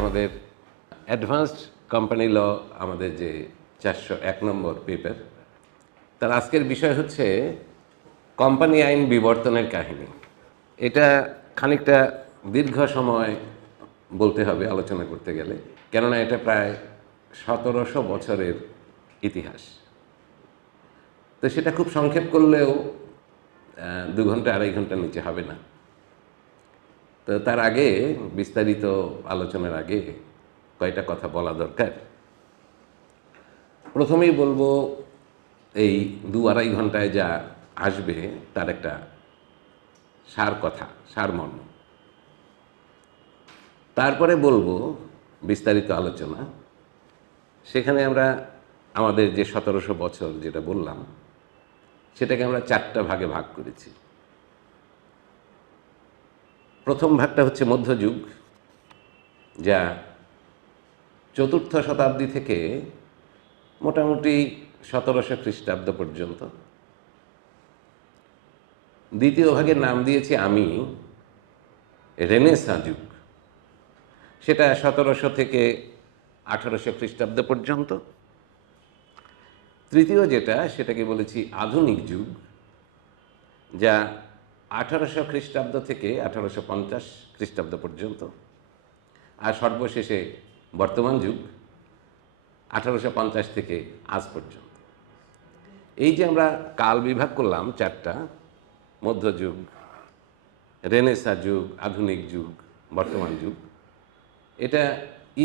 আমাদের advanced company ল আমাদের যে 401 নম্বর পেপার, তার আজকের বিষয় হচ্ছে কোম্পানি আইন বিবর্তনের কাহিনী। এটা খানিকটা দীর্ঘ সময় বলতে হবে আলোচনা করতে গেলে, কেননা এটা প্রায় 1700 বছরের ইতিহাস। তো সেটা খুব সংক্ষেপ করলেও 2 ঘন্টা 2.5 ঘন্টার নিচে হবে না। তো তার আগে বিস্তারিত আলোচনার আগে কয়টা কথা বলা দরকার। প্রথমেই বলবো এই 2-2.5 ঘন্টায় যা আসবে তার একটা সারমর্ম। তারপরে বলবো বিস্তারিত আলোচনা। সেখানে আমরা আমাদের যে 1700 বছর যেটা বললাম সেটাকে আমরা 4টা ভাগে ভাগ করেছি। প্রথম ভাগটা হচ্ছে মধ্যযুগ, যা 4র্থ শতাব্দী থেকে মোটামুটি 1700 খ্রিস্টাব্দ পর্যন্ত। দ্বিতীয় ভাগের নাম দিয়েছি আমি রেনেসাঁ যুগ, সেটা 1700 থেকে 1800 খ্রিস্টাব্দ পর্যন্ত। তৃতীয় যেটা সেটাকে বলেছি আধুনিক যুগ, যা 1800 খ্রিস্টাব্দ থেকে 1850 খ্রিস্টাব্দ পর্যন্ত। আর সর্বশেষে বর্তমান যুগ 1850 থেকে আজ পর্যন্ত। এই যে আমরা কাল বিভাগ করলাম 4টা, মধ্যযুগ, রেনেসাঁ যুগ, আধুনিক যুগ, বর্তমান যুগ, এটা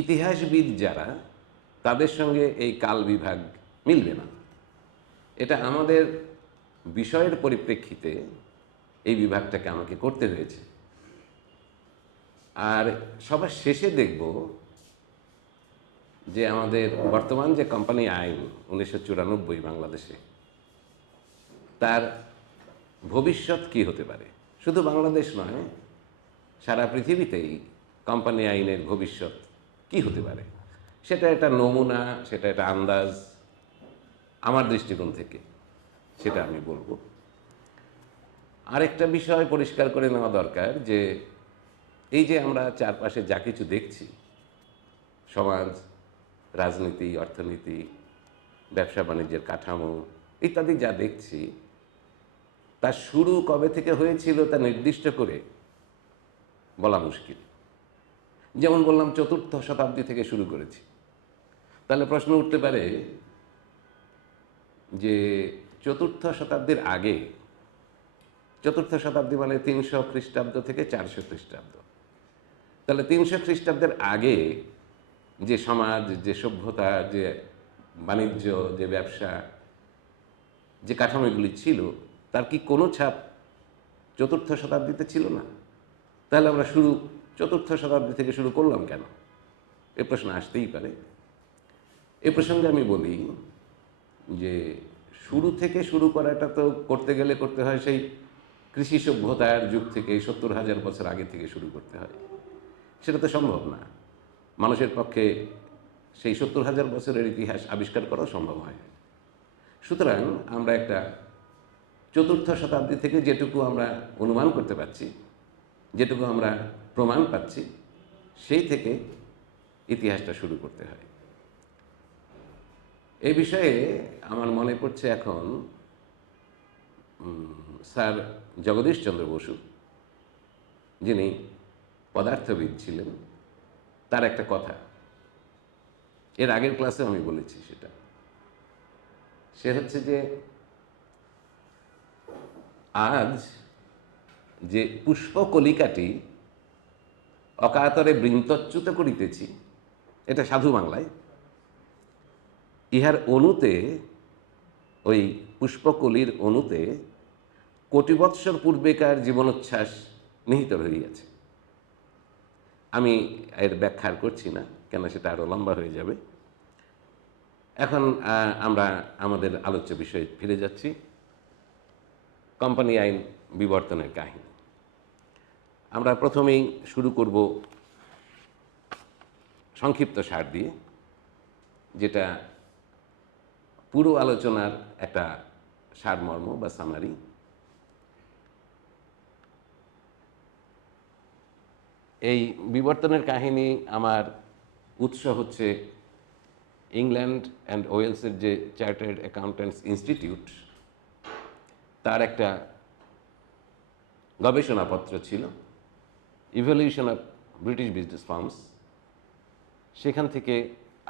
ইতিহাসবিদ যারা তাদের সঙ্গে এই কাল বিভাগ মিলবে না। এটা আমাদের বিষয়ের পরিপ্রেক্ষিতে এই বিভাগটাকে আমাকে করতে হয়েছে। আর সবার শেষে দেখব যে আমাদের বর্তমান যে কোম্পানি আইন 1994 বাংলাদেশে, তার ভবিষ্যৎ কি হতে পারে। শুধু বাংলাদেশ নয়, সারা পৃথিবীতেই কোম্পানি আইনের ভবিষ্যৎ কি হতে পারে সেটা একটা নমুনা, সেটা একটা আন্দাজ আমার দৃষ্টিকোণ থেকে, সেটা আমি বলবো। আরেকটা বিষয় পরিষ্কার করে নেওয়া দরকার যে এই যে আমরা চারপাশে যা কিছু দেখছি, সমাজ, রাজনীতি, অর্থনীতি, ব্যবসা বাণিজ্যের কাঠামো ইত্যাদি যা দেখছি, তার শুরু কবে থেকে হয়েছিল তা নির্দিষ্ট করে বলা মুশকিল। যেমন বললাম 4র্থ শতাব্দী থেকে শুরু করেছি, তাহলে প্রশ্ন উঠতে পারে যে 4র্থ শতাব্দীর আগে, 4র্থ শতাব্দী মানে 300 খ্রিস্টাব্দ থেকে 400 খ্রিস্টাব্দ, তাহলে 300 খ্রিস্টাব্দের আগে যে সমাজ, যে সভ্যতা, যে বাণিজ্য, যে ব্যবসা, যে কাঠামোগুলি ছিল, তার কি কোনো ছাপ 4র্থ শতাব্দীতে ছিল না? তাহলে আমরা শুরু 4র্থ শতাব্দী থেকে শুরু করলাম কেন? এ প্রশ্ন আসতেই পারে। এ প্রসঙ্গে আমি বলি যে শুরু থেকে শুরু করাটা তো করতে গেলে করতে হয় সেই কৃষি সভ্যতার যুগ থেকে, 70,000 বছর আগে থেকে শুরু করতে হয়। সেটা তো সম্ভব না। মানুষের পক্ষে সেই 70,000 বছরের ইতিহাস আবিষ্কার করা সম্ভব হয়। সুতরাং আমরা একটা 4র্থ শতাব্দী থেকে যেটুকু আমরা অনুমান করতে পারছি, যেটুকু আমরা প্রমাণ পাচ্ছি, সেই থেকে ইতিহাসটা শুরু করতে হয়। এই বিষয়ে আমার মনে পড়ছে এখন স্যার জগদীশচন্দ্র বসু, যিনি পদার্থবিদ ছিলেন, তার একটা কথা এর আগের ক্লাসে আমি বলেছি। সে হচ্ছে যে আজ যে পুষ্পকলিকাটি অকাতরে বৃন্তচ্যুত করিতেছি, এটা সাধু বাংলায়, ইহার অণুতে, ওই পুষ্পকলির অণুতে কোটি বৎসর পূর্বেকার জীবনোচ্ছ্বাস নিহিত রহিয়াছে। আমি এর ব্যাখ্যা করছি না, কেন সেটা আরও লম্বা হয়ে যাবে। এখন আমরা আমাদের আলোচ্য বিষয়ে ফিরে যাচ্ছি, কোম্পানি আইন বিবর্তনের কাহিনী। আমরা প্রথমেই শুরু করব সংক্ষিপ্ত সার দিয়ে, যেটা পুরো আলোচনার একটা সারমর্ম বা সামারি। এই বিবর্তনের কাহিনী আমার উৎস হচ্ছে ইংল্যান্ড অ্যান্ড ওয়েলসের যে চার্টার্ড অ্যাকাউন্ট্যান্টস ইনস্টিটিউট, তার একটা গবেষণাপত্র ছিল evolution of British business firms. সেখান থেকে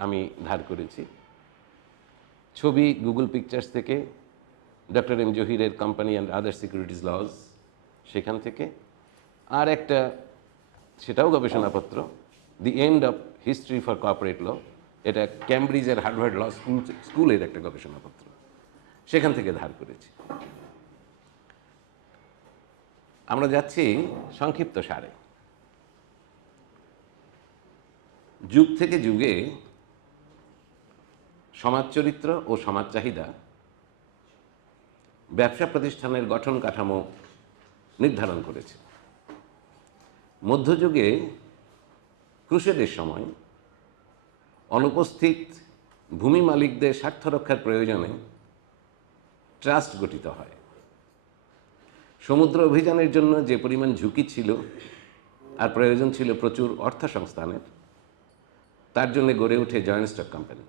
আমি ধার করেছি। ছবি গুগল পিকচার্স থেকে, ডক্টর এম জহিরের company and other securities laws সেখান থেকে, আর একটা সেটাও গবেষণাপত্র the end of history for corporate law, এটা ক্যামব্রিজের হার্ভার্ড ল স্কুলের একটা গবেষণাপত্র, সেখান থেকে ধার করেছি। আমরা যাচ্ছি সংক্ষিপ্ত সারে। যুগ থেকে যুগে সমাজ চরিত্র ও সমাজ চাহিদা ব্যবসা প্রতিষ্ঠানের গঠন কাঠামো নির্ধারণ করেছে। মধ্যযুগে ক্রুসেডের সময় অনুপস্থিত ভূমি মালিকদের স্বার্থ রক্ষার প্রয়োজনে ট্রাস্ট গঠিত হয়। সমুদ্র অভিযানের জন্য যে পরিমাণ ঝুঁকি ছিল আর প্রয়োজন ছিল প্রচুর অর্থ সংস্থানের, তার জন্য গড়ে ওঠে জয়েন্ট স্টক কোম্পানি।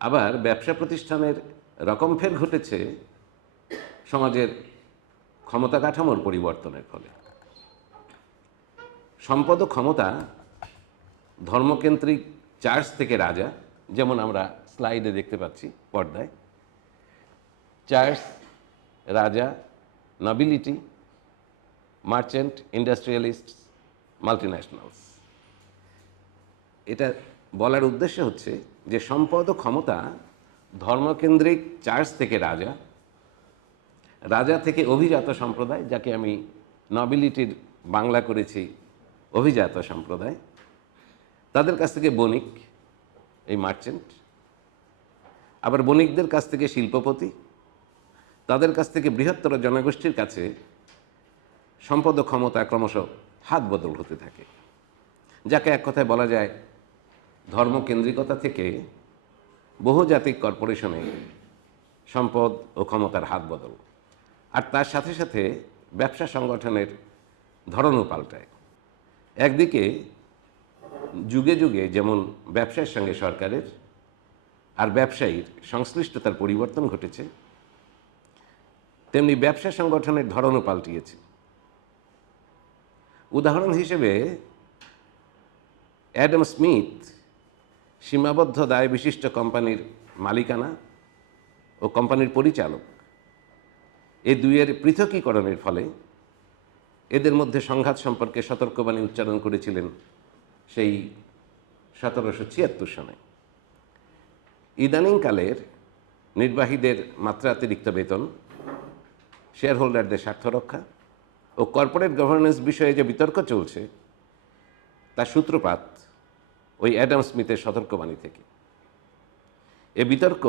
আবার ব্যবসা প্রতিষ্ঠানের রকমফের ঘটেছে সমাজের ক্ষমতা কাঠামোর পরিবর্তনের ফলে। সম্পদ ও ক্ষমতা ধর্মকেন্দ্রিক চার্চ থেকে রাজা, যেমন আমরা স্লাইডে দেখতে পাচ্ছি পর্দায়, চার্চ, রাজা, নবিলিটি, মার্চেন্ট, ইন্ডাস্ট্রিয়ালিস্ট, মাল্টিন্যাশনালস। এটা বলার উদ্দেশ্য হচ্ছে যে সম্পদ ও ক্ষমতা ধর্মকেন্দ্রিক চার্চ থেকে রাজা, রাজা থেকে অভিজাত সম্প্রদায়, যাকে আমি নবিলিটির বাংলা করেছি অভিজাত সম্প্রদায়, তাদের কাছ থেকে বণিক, এই মার্চেন্ট, আবার বণিকদের কাছ থেকে শিল্পপতি, তাদের কাছ থেকে বৃহত্তর জনগোষ্ঠীর কাছে সম্পদ ও ক্ষমতা ক্রমশ হাত বদল হতে থাকে, যাকে এক কথায় বলা যায় ধর্মকেন্দ্রিকতা থেকে বহুজাতিক কর্পোরেশনে সম্পদ ও ক্ষমতার হাত বদল। আর তার সাথে সাথে ব্যবসা সংগঠনের ধরনও পাল্টায়। একদিকে যুগে যুগে যেমন ব্যবসার সঙ্গে সরকারের আর ব্যবসায়ীর সংশ্লিষ্টতার পরিবর্তন ঘটেছে, তেমনি ব্যবসা সংগঠনের ধরনও পাল্টিয়েছে। উদাহরণ হিসেবে অ্যাডাম স্মিথ সীমাবদ্ধ দায় বিশিষ্ট কোম্পানির মালিকানা ও কোম্পানির পরিচালক, এই দুইয়ের পৃথকীকরণের ফলে এদের মধ্যে সংঘাত সম্পর্কে সতর্কবাণী উচ্চারণ করেছিলেন সেই 1776 সনে। ইদানিংকালের নির্বাহীদের মাত্রাতিরিক্ত বেতন, শেয়ার হোল্ডারদের স্বার্থ রক্ষা ও কর্পোরেট গভর্নেন্স বিষয়ে যে বিতর্ক চলছে, তার সূত্রপাত ওই অ্যাডাম স্মিথের সতর্কবাণী থেকে। এ বিতর্ক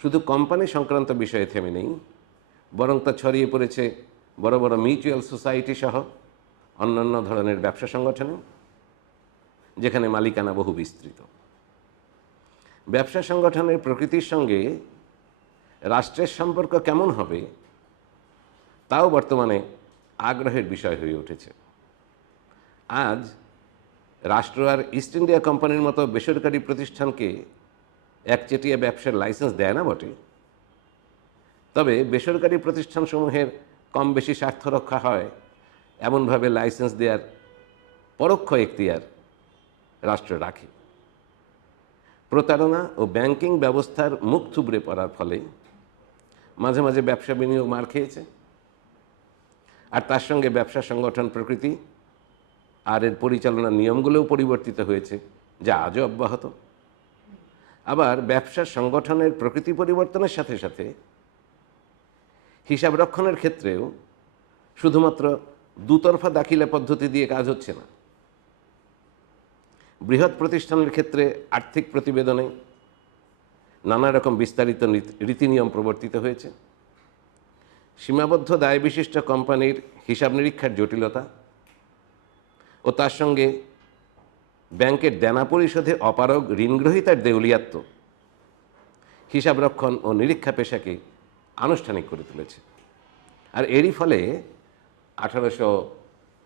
শুধু কোম্পানি সংক্রান্ত বিষয়ে থেমে নেই, বরং তা ছড়িয়ে পড়েছে বড় বড় মিউচুয়াল সোসাইটি সহ অন্যান্য ধরনের ব্যবসা সংগঠনে, যেখানে মালিকানা বহু বিস্তৃত। ব্যবসা সংগঠনের প্রকৃতির সঙ্গে রাষ্ট্রের সম্পর্ক কেমন হবে, তাও বর্তমানে আগ্রহের বিষয় হয়ে উঠেছে। আজ রাষ্ট্র আর ইস্ট ইন্ডিয়া কোম্পানির মতো বেসরকারি প্রতিষ্ঠানকে একচেটিয়া ব্যবসার লাইসেন্স দেয় না বটে, তবে বেসরকারি প্রতিষ্ঠানসমূহের কম বেশি স্বার্থ রক্ষা হয় এমনভাবে লাইসেন্স দেওয়ার পরোক্ষ এখতিয়ার রাষ্ট্র রাখে। প্রতারণা ও ব্যাংকিং ব্যবস্থার মুখ থুবড়ে পড়ার ফলে মাঝে মাঝে ব্যবসা বিনিয়োগ মার খেয়েছে, আর তার সঙ্গে ব্যবসা সংগঠন প্রকৃতি আর এর পরিচালনার নিয়মগুলোও পরিবর্তিত হয়েছে, যা আজও অব্যাহত। আবার ব্যবসা সংগঠনের প্রকৃতি পরিবর্তনের সাথে সাথে হিসাব রক্ষণের ক্ষেত্রেও শুধুমাত্র দুতরফা দাখিলা পদ্ধতি দিয়ে কাজ হচ্ছে না। বৃহৎ প্রতিষ্ঠানের ক্ষেত্রে আর্থিক প্রতিবেদনে নানা রকম বিস্তারিত রীতিনিয়ম প্রবর্তিত হয়েছে। সীমাবদ্ধ দায় বিশিষ্ট কোম্পানির হিসাব নিরীক্ষার জটিলতা ও তার সঙ্গে ব্যাংকের দেনা পরিশোধে অপারগ ঋণগ্রহীতার দেউলিয়াত্ব হিসাবরক্ষণ ও নিরীক্ষা পেশাকে আনুষ্ঠানিক করে তুলেছে। আর এরই ফলে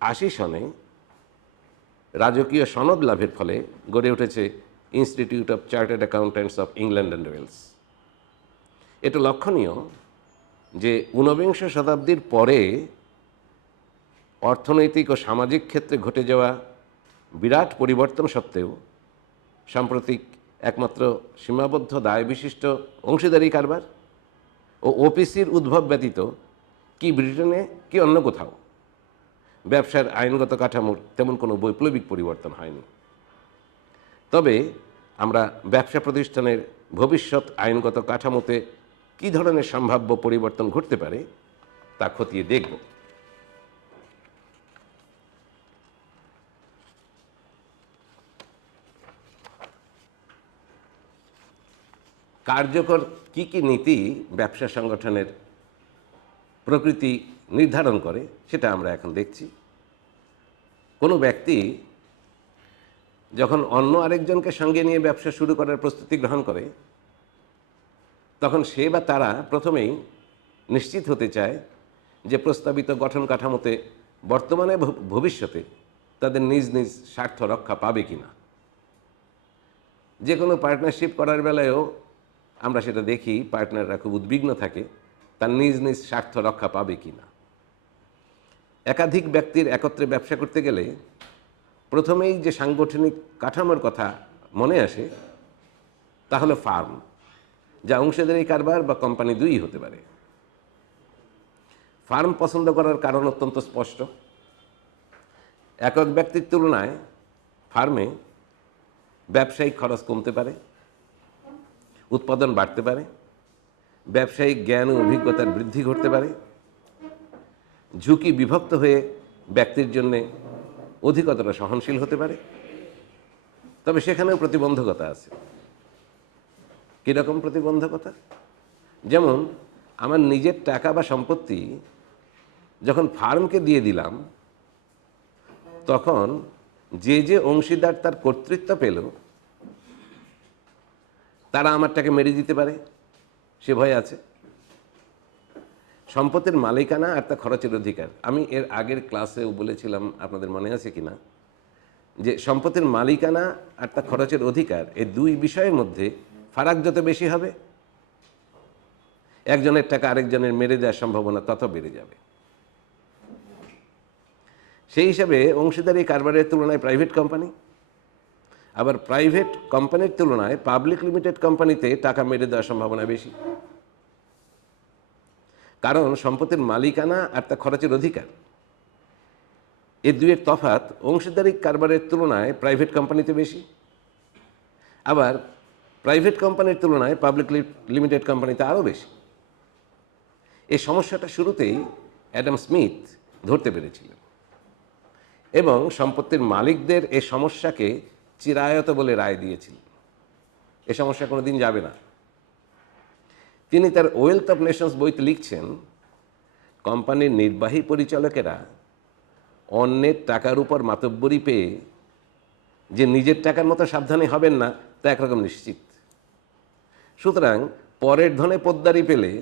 1980 সনে রাজকীয় সনদ লাভের ফলে গড়ে উঠেছে Institute of Chartered Accountants of England and Wales. এটা লক্ষণীয় যে ঊনবিংশ শতাব্দীর পরে অর্থনৈতিক ও সামাজিক ক্ষেত্রে ঘটে যাওয়া বিরাট পরিবর্তন সত্ত্বেও সাম্প্রতিক একমাত্র সীমাবদ্ধ দায় বিশিষ্ট অংশীদারি কারবার ও ওপিসির উদ্ভব ব্যতীত কি ব্রিটেনে কি অন্য কোথাও ব্যবসার আইনগত কাঠামোর তেমন কোনো বৈপ্লবিক পরিবর্তন হয়নি। তবে আমরা ব্যবসা প্রতিষ্ঠানের ভবিষ্যৎ আইনগত কাঠামোতে কী ধরনের সম্ভাব্য পরিবর্তন ঘটতে পারে তা খতিয়ে দেখব। কার্যকর কি কি নীতি ব্যবসা সংগঠনের প্রকৃতি নির্ধারণ করে সেটা আমরা এখন দেখছি। কোনো ব্যক্তি যখন অন্য আরেকজনকে সঙ্গে নিয়ে ব্যবসা শুরু করার প্রস্তুতি গ্রহণ করে তখন সে বা তারা প্রথমেই নিশ্চিত হতে চায় যে প্রস্তাবিত গঠন কাঠামোতে বর্তমানে ভবিষ্যতে তাদের নিজ নিজ স্বার্থ রক্ষা পাবে কিনা। যে কোনো পার্টনারশিপ করার বেলায়ও আমরা সেটা দেখি, পার্টনাররা খুব উদ্বিগ্ন থাকে তার নিজ নিজ স্বার্থ রক্ষা পাবে কিনা। একাধিক ব্যক্তির একত্রে ব্যবসা করতে গেলে প্রথমেই যে সাংগঠনিক কাঠামোর কথা মনে আসে তা হলো ফার্ম, যা অংশীদারি কারবার বা কোম্পানি দুই হতে পারে। ফার্ম পছন্দ করার কারণ অত্যন্ত স্পষ্ট। একক ব্যক্তির তুলনায় ফার্মে ব্যবসায়িক খরচ কমতে পারে, উৎপাদন বাড়তে পারে, ব্যবসায়িক জ্ঞান ও অভিজ্ঞতার বৃদ্ধি ঘটতে পারে, ঝুঁকি বিভক্ত হয়ে ব্যক্তির জন্যে অধিকতর সহনশীল হতে পারে। তবে সেখানেও প্রতিবন্ধকতা আছে। কীরকম প্রতিবন্ধকতা? যেমন আমার নিজের টাকা বা সম্পত্তি যখন ফার্মকে দিয়ে দিলাম তখন যে যে অংশীদার তার কর্তৃত্ব পেল তারা আমারটাকে মেরে দিতে পারে, সে ভয় আছে। সম্পত্তির মালিকানা আর তা খরচের অধিকার, আমি এর আগের ক্লাসেও বলেছিলাম, আপনাদের মনে আছে কিনা, যে সম্পত্তির মালিকানা আর তা খরচের অধিকার এই দুই বিষয়ের মধ্যে ফারাক যত বেশি হবে একজনের টাকা আরেকজনের মেরে দেওয়ার সম্ভাবনা তত বেড়ে যাবে। সেই হিসাবে অংশীদারি কারবারের তুলনায় প্রাইভেট কোম্পানি, আবার প্রাইভেট কোম্পানির তুলনায় পাবলিক লিমিটেড কোম্পানিতে টাকা মেরে দেওয়ার সম্ভাবনা বেশি। কারণ সম্পত্তির মালিকানা আর তা খরচের অধিকার এ দুইয়ের তফাৎ অংশীদারি কারবারের তুলনায় প্রাইভেট কোম্পানিতে বেশি, আবার প্রাইভেট কোম্পানির তুলনায় পাবলিক লিমিটেড কোম্পানিতে আরও বেশি। এই সমস্যাটা শুরুতেই অ্যাডাম স্মিথ ধরতে পেরেছিলেন এবং সম্পত্তির মালিকদের এই সমস্যাকে চিরায়ত বলে রায় দিয়েছিলেন। এ সমস্যা কোনো দিন যাবে না। তিনি তার ওয়েলথ অফ নেশনস বইতে লিখছেন, কোম্পানির নির্বাহী পরিচালকেরা অন্যের টাকার উপর মাতব্বরি পেয়ে যে নিজের টাকার মতো সাবধানী হবেন না তা একরকম নিশ্চিত। সুতরাং পরের ধনে পোদ্দারি পেলে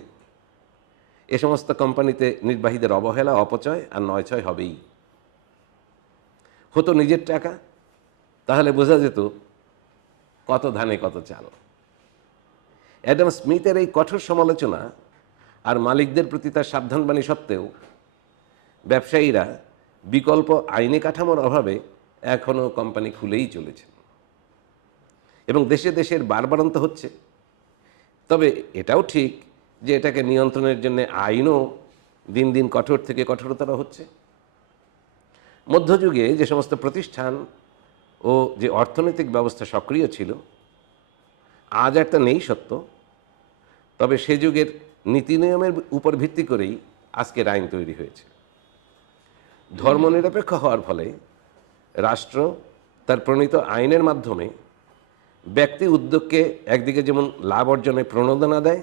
এ সমস্ত কোম্পানিতে নির্বাহীদের অবহেলা, অপচয় আর নয়ছয় হবেই। হতো নিজের টাকা, তাহলে বোঝা যেত কত ধানে কত চাল। অ্যাডাম স্মিথের এই কঠোর সমালোচনা আর মালিকদের প্রতি তার সাবধানবাণী সত্ত্বেও ব্যবসায়ীরা বিকল্প আইনি কাঠামোর অভাবে এখনও কোম্পানি খুলেই চলেছে এবং দেশে দেশের বারবারন্ত হচ্ছে। তবে এটাও ঠিক যে এটাকে নিয়ন্ত্রণের জন্য আইনও দিন দিন কঠোর থেকে কঠোরতর হচ্ছে। মধ্যযুগে যে সমস্ত প্রতিষ্ঠান ও যে অর্থনৈতিক ব্যবস্থা সক্রিয় ছিল আজ আর তা নেই সত্য, তবে সে যুগের নীতি নিয়মের উপর ভিত্তি করেই আজকের আইন তৈরি হয়েছে। ধর্মনিরপেক্ষ হওয়ার ফলে রাষ্ট্র তার প্রণীত আইনের মাধ্যমে ব্যক্তি উদ্যোগকে একদিকে যেমন লাভ অর্জনে প্রণোদনা দেয়,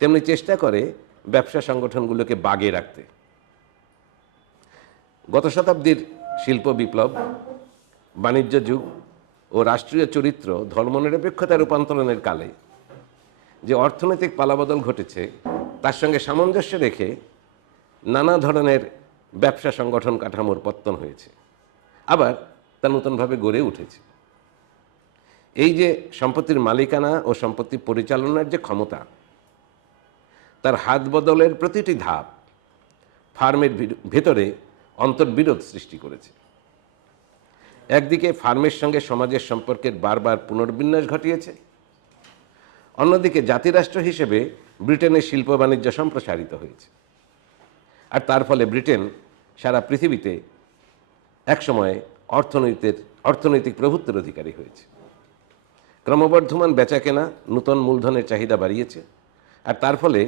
তেমনি চেষ্টা করে ব্যবসা সংগঠনগুলোকে বাগে রাখতে। গত শতাব্দীর শিল্প বিপ্লব, বাণিজ্য যুগ ও রাষ্ট্রীয় চরিত্র ধর্মনিরপেক্ষতা রূপান্তরণের কালে যে অর্থনৈতিক পালাবদল ঘটেছে তার সঙ্গে সামঞ্জস্য রেখে নানা ধরনের ব্যবসা সংগঠন কাঠামোর পত্তন হয়েছে, আবার তা নতুনভাবে গড়ে উঠেছে। এই যে সম্পত্তির মালিকানা ও সম্পত্তি পরিচালনার যে ক্ষমতা, তার হাত বদলের প্রতিটি ধাপ ফার্মের ভেতরে অন্তর্বিরোধ সৃষ্টি করেছে। একদিকে ফার্মের সঙ্গে সমাজের সম্পর্কের বারবার পুনর্বিন্যাস ঘটিয়েছে, অন্যদিকে জাতিরাষ্ট্র হিসেবে ব্রিটেনের শিল্প বাণিজ্য সম্প্রসারিত হয়েছে, আর তার ফলে ব্রিটেন সারা পৃথিবীতে একসময় অর্থনৈতিক প্রভুত্বের অধিকারী হয়েছে। ক্রমবর্ধমান বেচাকেনা নূতন মূলধনের চাহিদা বাড়িয়েছে, আর তার ফলে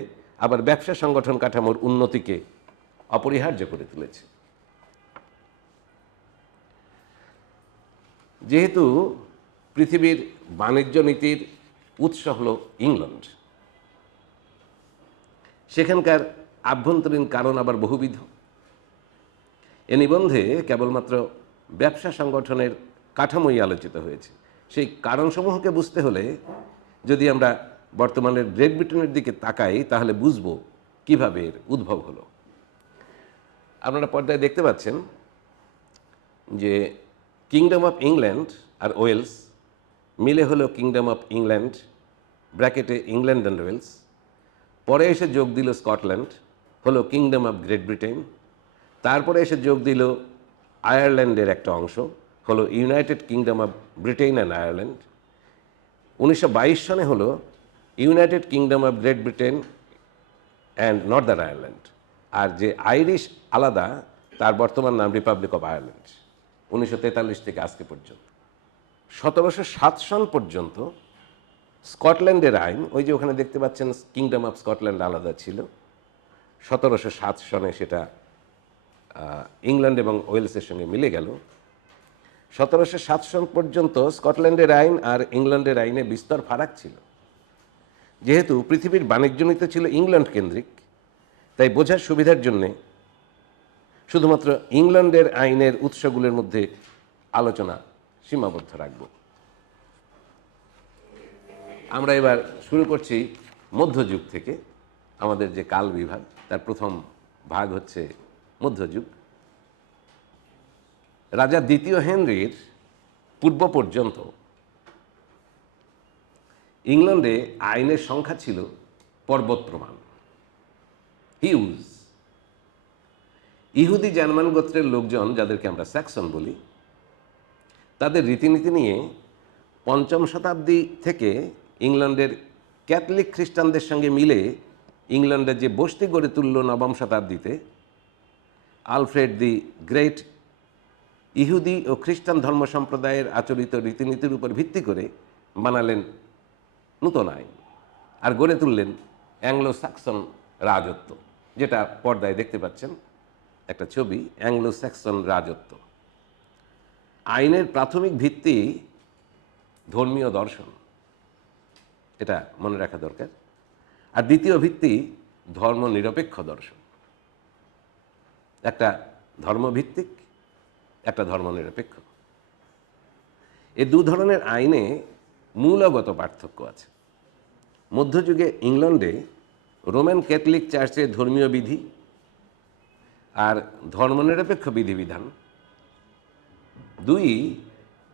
আবার ব্যবসা সংগঠন কাঠামোর উন্নতিকে অপরিহার্য করে তুলেছে। যেহেতু পৃথিবীর বাণিজ্য নীতির উৎস হল ইংল্যান্ড, সেখানকার আভ্যন্তরীণ কারণ আবার বহুবিধ। এ নিবন্ধে কেবলমাত্র ব্যবসা সংগঠনের কাঠামোই আলোচিত হয়েছে। সেই কারণসমূহকে বুঝতে হলে যদি আমরা বর্তমানের গ্রেট ব্রিটেনের দিকে তাকাই, তাহলে বুঝব কিভাবে এর উদ্ভব হলো। আপনারা পর্দায় দেখতে পাচ্ছেন যে কিংডম অফ ইংল্যান্ড আর ওয়েলস মিলে হলো কিংডম অফ ইংল্যান্ড, ব্র্যাকেটে ইংল্যান্ড অ্যান্ড ওয়েলস। পরে এসে যোগ দিল স্কটল্যান্ড, হলো কিংডম অফ গ্রেট ব্রিটেন। তারপরে এসে যোগ দিল আয়ারল্যান্ডের একটা অংশ, হলো United Kingdom of Britain and Ireland. 1922 সনে হলো United Kingdom of Great Britain and Northern Ireland. আর যে আইরিশ আলাদা, তার বর্তমান নাম রিপাবলিক অফ আয়ারল্যান্ড, 1943 থেকে আজকে পর্যন্ত। 1707 সন পর্যন্ত স্কটল্যান্ডের আইন, ওই যে ওখানে দেখতে পাচ্ছেন কিংডম অফ স্কটল্যান্ড আলাদা ছিল, 1707 সনে সেটা ইংল্যান্ড এবং ওয়েলসের সঙ্গে মিলে গেল। 1707 সন পর্যন্ত স্কটল্যান্ডের আইন আর ইংল্যান্ডের আইনে বিস্তর ফারাক ছিল। যেহেতু পৃথিবীর বাণিজ্য নীতি ছিল ইংল্যান্ড কেন্দ্রিক, তাই বোঝার সুবিধার জন্যে শুধুমাত্র ইংল্যান্ডের আইনের উৎসগুলোর মধ্যে আলোচনা সীমাবদ্ধ রাখব। আমরা এবার শুরু করছি মধ্যযুগ থেকে। আমাদের যে কাল বিভাগ, তার প্রথম ভাগ হচ্ছে মধ্যযুগ। রাজা দ্বিতীয় হেনরির পূর্ব পর্যন্ত ইংল্যান্ডে আইনের সংখ্যা ছিল পর্বত প্রমাণ, হিউজ। ইহুদি জার্মান গোত্রের লোকজন, যাদেরকে আমরা স্যাক্সন বলি, তাদের রীতিনীতি নিয়ে 5ম শতাব্দী থেকে ইংল্যান্ডের ক্যাথলিক খ্রিস্টানদের সঙ্গে মিলে ইংল্যান্ডের যে বস্তি গড়ে তুলল 9ম শতাব্দীতে, আলফ্রেড দি গ্রেট ইহুদি ও খ্রিস্টান ধর্ম সম্প্রদায়ের আচরিত রীতিনীতির উপর ভিত্তি করে বানালেন নূতন আইন, আর গড়ে তুললেন অ্যাংলো স্যাক্সন রাজত্ব, যেটা পর্দায় দেখতে পাচ্ছেন একটা ছবি, অ্যাংলো স্যাক্সন রাজত্ব। আইনের প্রাথমিক ভিত্তি ধর্মীয় দর্শন, এটা মনে রাখা দরকার। আর দ্বিতীয় ভিত্তি ধর্মনিরপেক্ষ দর্শন। একটা ধর্মভিত্তিক, একটা ধর্মনিরপেক্ষ। এই দু ধরনের আইনে মূলগত পার্থক্য আছে। মধ্যযুগে ইংল্যান্ডে রোমান ক্যাথলিক চার্চের ধর্মীয় বিধি আর ধর্মনিরপেক্ষ বিধিবিধান দুই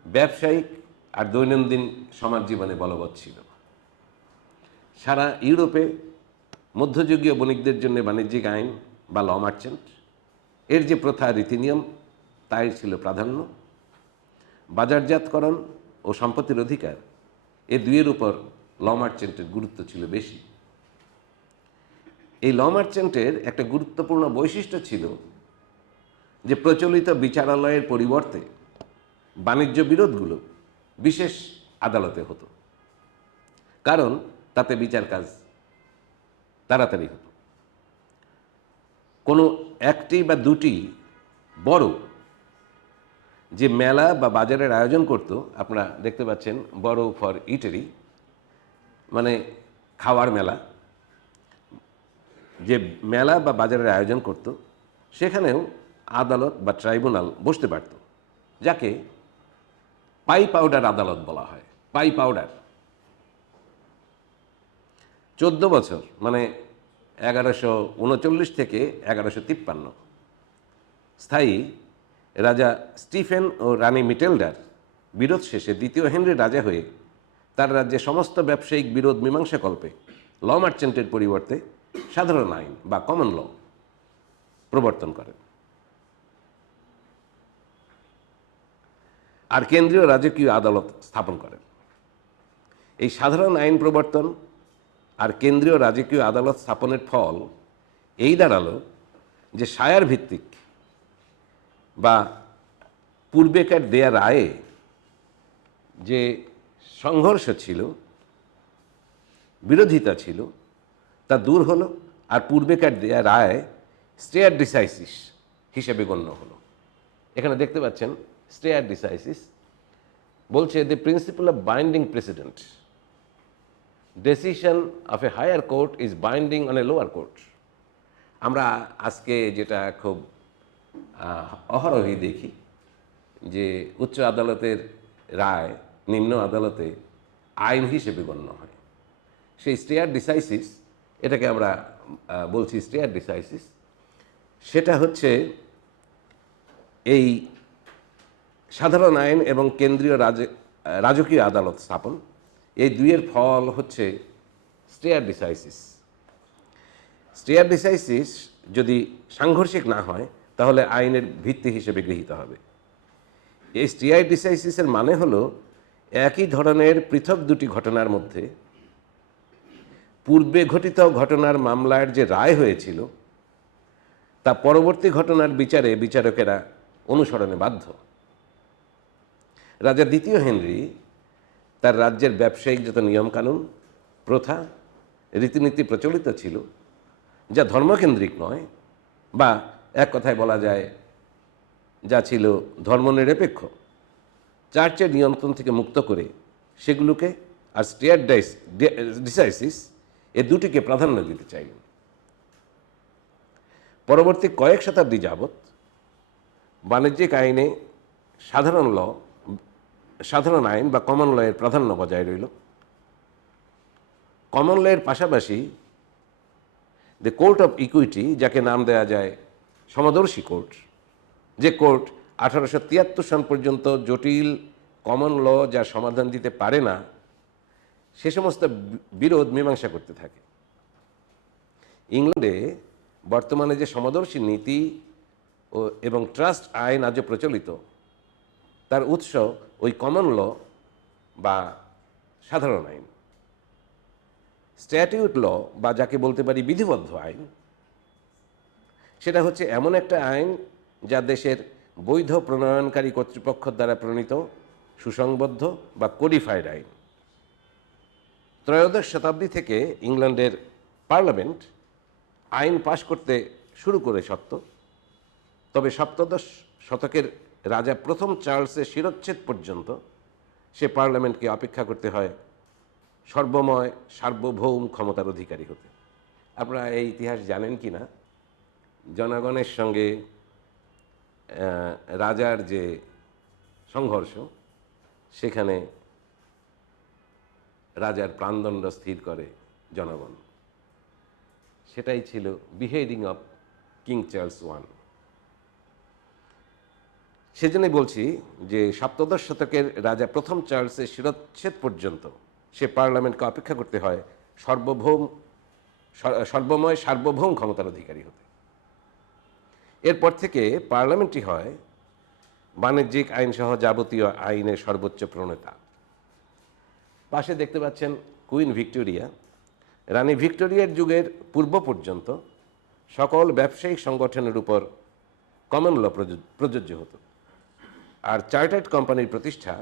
ব্যবসায়িক আর দৈনন্দিন সমাজ জীবনে বলবৎ ছিল। সারা ইউরোপে মধ্যযুগীয় বণিকদের জন্য বাণিজ্যিক আইন বা ল মার্চেন্ট এর যে প্রথা রীতিনিয়ম, তাই ছিল প্রাধান্য। বাজারজাতকরণ ও সম্পত্তির অধিকার, এ দুইয়ের উপর ল মার্চেন্টের গুরুত্ব ছিল বেশি। এই ল মার্চেন্টের একটা গুরুত্বপূর্ণ বৈশিষ্ট্য ছিল যে প্রচলিত বিচারালয়ের পরিবর্তে বাণিজ্য বিরোধগুলো বিশেষ আদালতে হতো, কারণ তাতে বিচার কাজ তাড়াতাড়ি হতো। কোনো একটি বা দুটি বড় যে মেলা বা বাজারের আয়োজন করত, আপনারা দেখতে পাচ্ছেন বড় ফর ইটারি, মানে খাওয়ার মেলা, যে মেলা বা বাজারের আয়োজন করত, সেখানেও আদালত বা ট্রাইব্যুনাল বসতে পারত, যাকে পাই পাউডার আদালত বলা হয়। পাই পাউডার 14 বছর, মানে 1139 থেকে 1153 স্থায়ী রাজা স্টিফেন ও রানী মিটেলডার বিরোধ শেষে দ্বিতীয় হেনরি রাজা হয়ে তার রাজ্যে সমস্ত ব্যবসায়িক বিরোধ মীমাংসা কল্পে ল মার্চেন্টের পরিবর্তে সাধারণ আইন বা কমন ল প্রবর্তন করেন। আর কেন্দ্রীয় রাজকীয় আদালত স্থাপন করেন। এই সাধারণ আইন প্রবর্তন আর কেন্দ্রীয় রাজকীয় আদালত স্থাপনের ফল এই দাঁড়ালো যে শায়ার ভিত্তিক বা পূর্বেকার দেয়া রায়ে যে সংঘর্ষ ছিল, বিরোধিতা ছিল, তা দূর হলো। আর পূর্বেকার দেয়া রায় স্টেয়ার ডিসাইসিস হিসেবে গণ্য হলো। এখানে দেখতে পাচ্ছেন স্টেয়ার ডিসাইসিস বলছে the principle of binding precedent, decision of a higher court is binding on a lower court. আমরা আজকে যেটা খুব অহরহই দেখি যে উচ্চ আদালতের রায় নিম্ন আদালতে আইন হিসেবে গণ্য হয়। সেই স্টেয়ার ডিসাইসিস, এটাকে আমরা বলছি স্টেয়ার ডিসাইসিস, সেটা হচ্ছে এই সাধারণ আইন এবং কেন্দ্রীয় রাজকীয় আদালত স্থাপন, এই দুইয়ের ফল হচ্ছে স্টেয়ার ডিসাইসিস। স্টেয়ার ডিসাইসিস যদি সাংঘর্ষিক না হয় তাহলে আইনের ভিত্তি হিসেবে গৃহীত হবে। এই স্টেয়ার ডিসাইসিসের মানে হলো একই ধরনের পৃথক দুটি ঘটনার মধ্যে পূর্বে ঘটিত ঘটনার মামলার যে রায় হয়েছিল তা পরবর্তী ঘটনার বিচারে বিচারকেরা অনুসরণে বাধ্য। রাজা দ্বিতীয় হেনরি তার রাজ্যের ব্যবসায়িক যত নিয়মকানুন, প্রথা, রীতিনীতি প্রচলিত ছিল যা ধর্মকেন্দ্রিক নয়, বা এক কথায় বলা যায় যা ছিল ধর্মনিরপেক্ষ, চার্চের নিয়ন্ত্রণ থেকে মুক্ত করে সেগুলোকে আর স্টেয়ার ডিসাইসিস এ দুটিকে প্রাধান্য দিতে চাইলেন। পরবর্তী কয়েক শতাব্দী যাবৎ বাণিজ্যিক আইনে সাধারণ আইন বা কমন লয়ের প্রাধান্য বজায় রইল। কমন লয়ের পাশাপাশি দ্য কোর্ট অফ ইকুইটি, যাকে নাম দেওয়া যায় সমদর্শী কোর্ট, যে কোর্ট 1873 সন পর্যন্ত জটিল কমন ল যা সমাধান দিতে পারে না সে সমস্ত বিরোধ মীমাংসা করতে থাকে। ইংল্যান্ডে বর্তমানে যে সমদর্শী নীতি এবং ট্রাস্ট আইন আজও প্রচলিত, তার উৎস ওই কমন ল বা সাধারণ আইন। স্ট্যাটিউট ল বা যাকে বলতে পারি বিধিবদ্ধ আইন, সেটা হচ্ছে এমন একটা আইন যা দেশের বৈধ প্রণয়নকারী কর্তৃপক্ষ দ্বারা প্রণীত সুসংবদ্ধ বা কোডিফাইড আইন। ত্রয়োদশ শতাব্দী থেকে ইংল্যান্ডের পার্লামেন্ট আইন পাশ করতে শুরু করে সত্য, তবে সপ্তদশ শতকের রাজা প্রথম চার্লসের শিরচ্ছেদ পর্যন্ত সে পার্লামেন্টকে অপেক্ষা করতে হয় সর্বময় সার্বভৌম ক্ষমতার অধিকারী হতে। আপনারা এই ইতিহাস জানেন কি না? জনগণের সঙ্গে রাজার যে সংঘর্ষ, সেখানে রাজার প্রাণদণ্ড স্থির করে জনগণ। সেটাই ছিল বিহেডিং অফ কিং চার্লস ওয়ান। সেজন্যই বলছি যে সপ্তদশ শতকের রাজা প্রথম চার্লসের শিরচ্ছেদ পর্যন্ত সে পার্লামেন্টকে অপেক্ষা করতে হয় সর্বময় সার্বভৌম ক্ষমতার অধিকারী হতে। এরপর থেকে পার্লামেন্টই হয় বাণিজ্যিক আইনসহ যাবতীয় আইনের সর্বোচ্চ প্রণেতা। পাশে দেখতে পাচ্ছেন কুইন ভিক্টোরিয়া। রানী ভিক্টোরিয়ার যুগের পূর্ব পর্যন্ত সকল ব্যবসায়িক সংগঠনের উপর কমন ল প্রযোজ্য হতো, আর চার্টার্ড কোম্পানির প্রতিষ্ঠা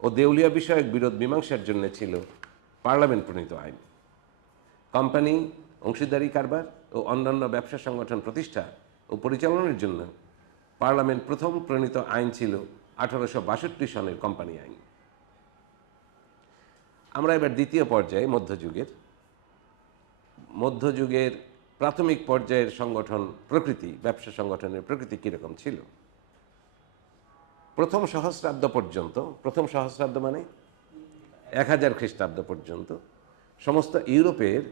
ও দেউলিয়া বিষয়ক বিরোধ মীমাংসার জন্য ছিল পার্লামেন্ট প্রণীত আইন। কোম্পানি, অংশীদারি কারবার ও অন্যান্য ব্যবসা সংগঠন প্রতিষ্ঠা ও পরিচালনার জন্য পার্লামেন্ট প্রথম প্রণীত আইন ছিল 1862 সনের কোম্পানি আইন। আমরা এবার দ্বিতীয় পর্যায়ে মধ্যযুগের প্রাথমিক পর্যায়ের সংগঠন প্রকৃতি, ব্যবসা সংগঠনের প্রকৃতি কীরকম ছিল। প্রথম সহস্রাব্দ মানে 1000 খ্রিস্টাব্দ পর্যন্ত সমস্ত ইউরোপের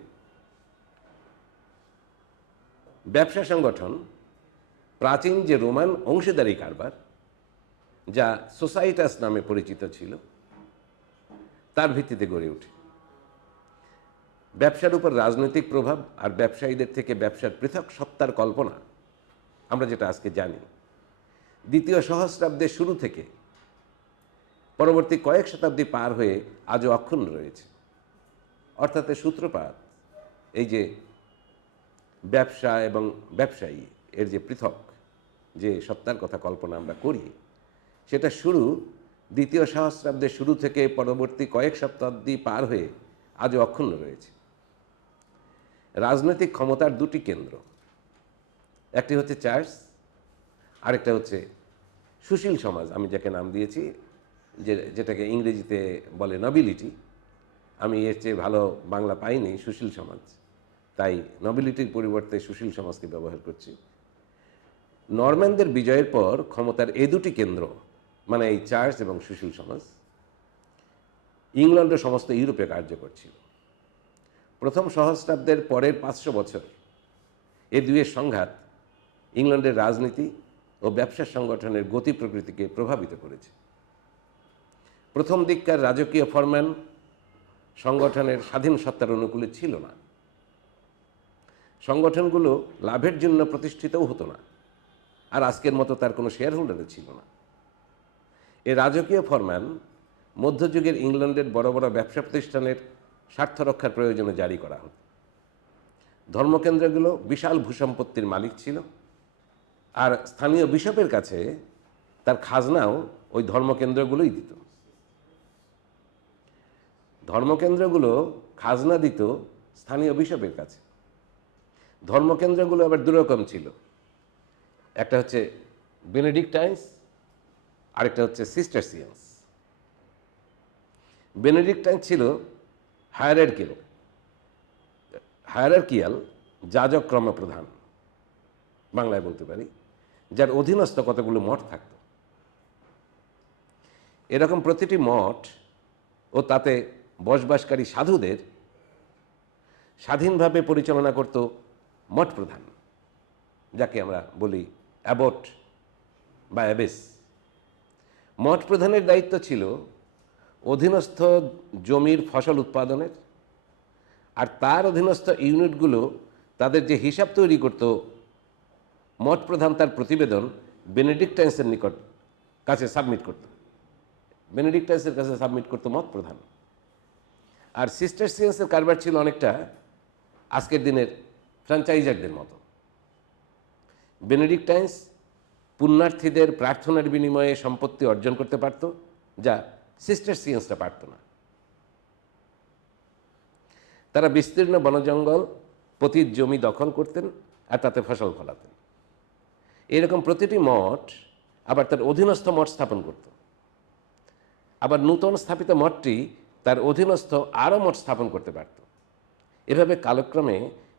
ব্যবসা সংগঠন প্রাচীন যে রোমান অংশীদারি কারবার, যা সোসাইটাস নামে পরিচিত ছিল, তার ভিত্তিতে গড়ে ওঠে। ব্যবসার উপর রাজনৈতিক প্রভাব আর ব্যবসায়ীদের থেকে ব্যবসার পৃথক সত্তার কল্পনা, আমরা যেটা আজকে জানি, দ্বিতীয় সহস্রাব্দের শুরু থেকে পরবর্তী কয়েক শতাব্দী পার হয়ে আজও অক্ষুণ্ণ রয়েছে। অর্থাৎ এর সূত্রপাত, এই যে ব্যবসা এবং ব্যবসায়ী এর যে পৃথক যে সত্তার কথা কল্পনা আমরা করি, সেটা শুরু দ্বিতীয় সহস্রাব্দের শুরু থেকে পরবর্তী কয়েক শতাব্দী পার হয়ে আজও অক্ষুণ্ণ রয়েছে। রাজনৈতিক ক্ষমতার দুটি কেন্দ্র, একটি হচ্ছে চার্চ, আরেকটা হচ্ছে সুশীল সমাজ, আমি যাকে নাম দিয়েছি, যেটাকে ইংরেজিতে বলে নবিলিটি। আমি এর চেয়ে ভালো বাংলা পাইনি, সুশীল সমাজ, তাই নবিলিটির পরিবর্তে সুশীল সমাজকে ব্যবহার করছি। নরম্যানদের বিজয়ের পর ক্ষমতার এই দুটি কেন্দ্র, মানে এই চার্চ এবং সুশীল সমাজ, ইংল্যান্ডের সমস্ত ইউরোপে কার্যকর ছিল। প্রথম সহস্রাব্দের পরের 500 বছর এই দুইয়ের সংঘাত ইংল্যান্ডের রাজনীতি ও ব্যবসা সংগঠনের গতি প্রকৃতিকে প্রভাবিত করেছে। প্রথম দিককার রাজকীয় ফরম্যান সংগঠনের স্বাধীন সত্তার অনুকূলে ছিল না। সংগঠনগুলো লাভের জন্য প্রতিষ্ঠিতও হতো না, আর আজকের মতো তার কোনো শেয়ার হোল্ডারও ছিল না। এই রাজকীয় ফরম্যান মধ্যযুগের ইংল্যান্ডের বড় বড় ব্যবসা প্রতিষ্ঠানের স্বার্থ রক্ষার প্রয়োজনে জারি করা হতো। ধর্মকেন্দ্রগুলো বিশাল ভূসম্পত্তির মালিক ছিল, আর স্থানীয় বিশপের কাছে তার খাজনাও ওই ধর্মকেন্দ্রগুলোই দিত। ধর্মকেন্দ্রগুলো খাজনা দিত স্থানীয় বিশপের কাছে। ধর্মকেন্দ্রগুলো আবার দুরকম ছিল, একটা হচ্ছে বেনেডিক্টাইন্স, আরেকটা হচ্ছে সিস্টারসিয়ান্স। বেনেডিক্টাইন ছিল হায়ারার্কিয়াল যাজক ক্রমপ্রধান, বাংলায় বলতে পারি, যার অধীনস্থ কতগুলো মঠ থাকত। এরকম প্রতিটি মঠ ও তাতে বসবাসকারী সাধুদের স্বাধীনভাবে পরিচালনা করত মঠ প্রধান, যাকে আমরা বলি অ্যাবট বা অ্যাবেস। মঠ প্রধানের দায়িত্ব ছিল অধীনস্থ জমির ফসল উৎপাদনের, আর তার অধীনস্থ ইউনিটগুলো তাদের যে হিসাব তৈরি করত, মঠ প্রধান তার প্রতিবেদন বেনেডিক্টাইন্সের কাছে সাবমিট করত। বেনেডিক্টাইন্সের কাছে সাবমিট করত মঠ প্রধান। আর সিস্টারসিয়ান্সের কারবার ছিল অনেকটা আজকের দিনের ফ্র্যাঞ্চাইজারদের মতো। বেনেডিক্টাইন্স পুণ্যার্থীদের প্রার্থনার বিনিময়ে সম্পত্তি অর্জন করতে পারত, যা সিস্টারসিয়ান্সরা পারত না। তারা বিস্তীর্ণ বনজঙ্গল, পতিত জমি দখল করতেন আর তাতে ফসল ফলাতেন। এরকম প্রতিটি মঠ আবার তার অধীনস্থ মঠ স্থাপন করত। আবার নূতন স্থাপিত মঠটি তার অধীনস্থ আরও মঠ স্থাপন করতে পারত। এভাবে কালক্রমে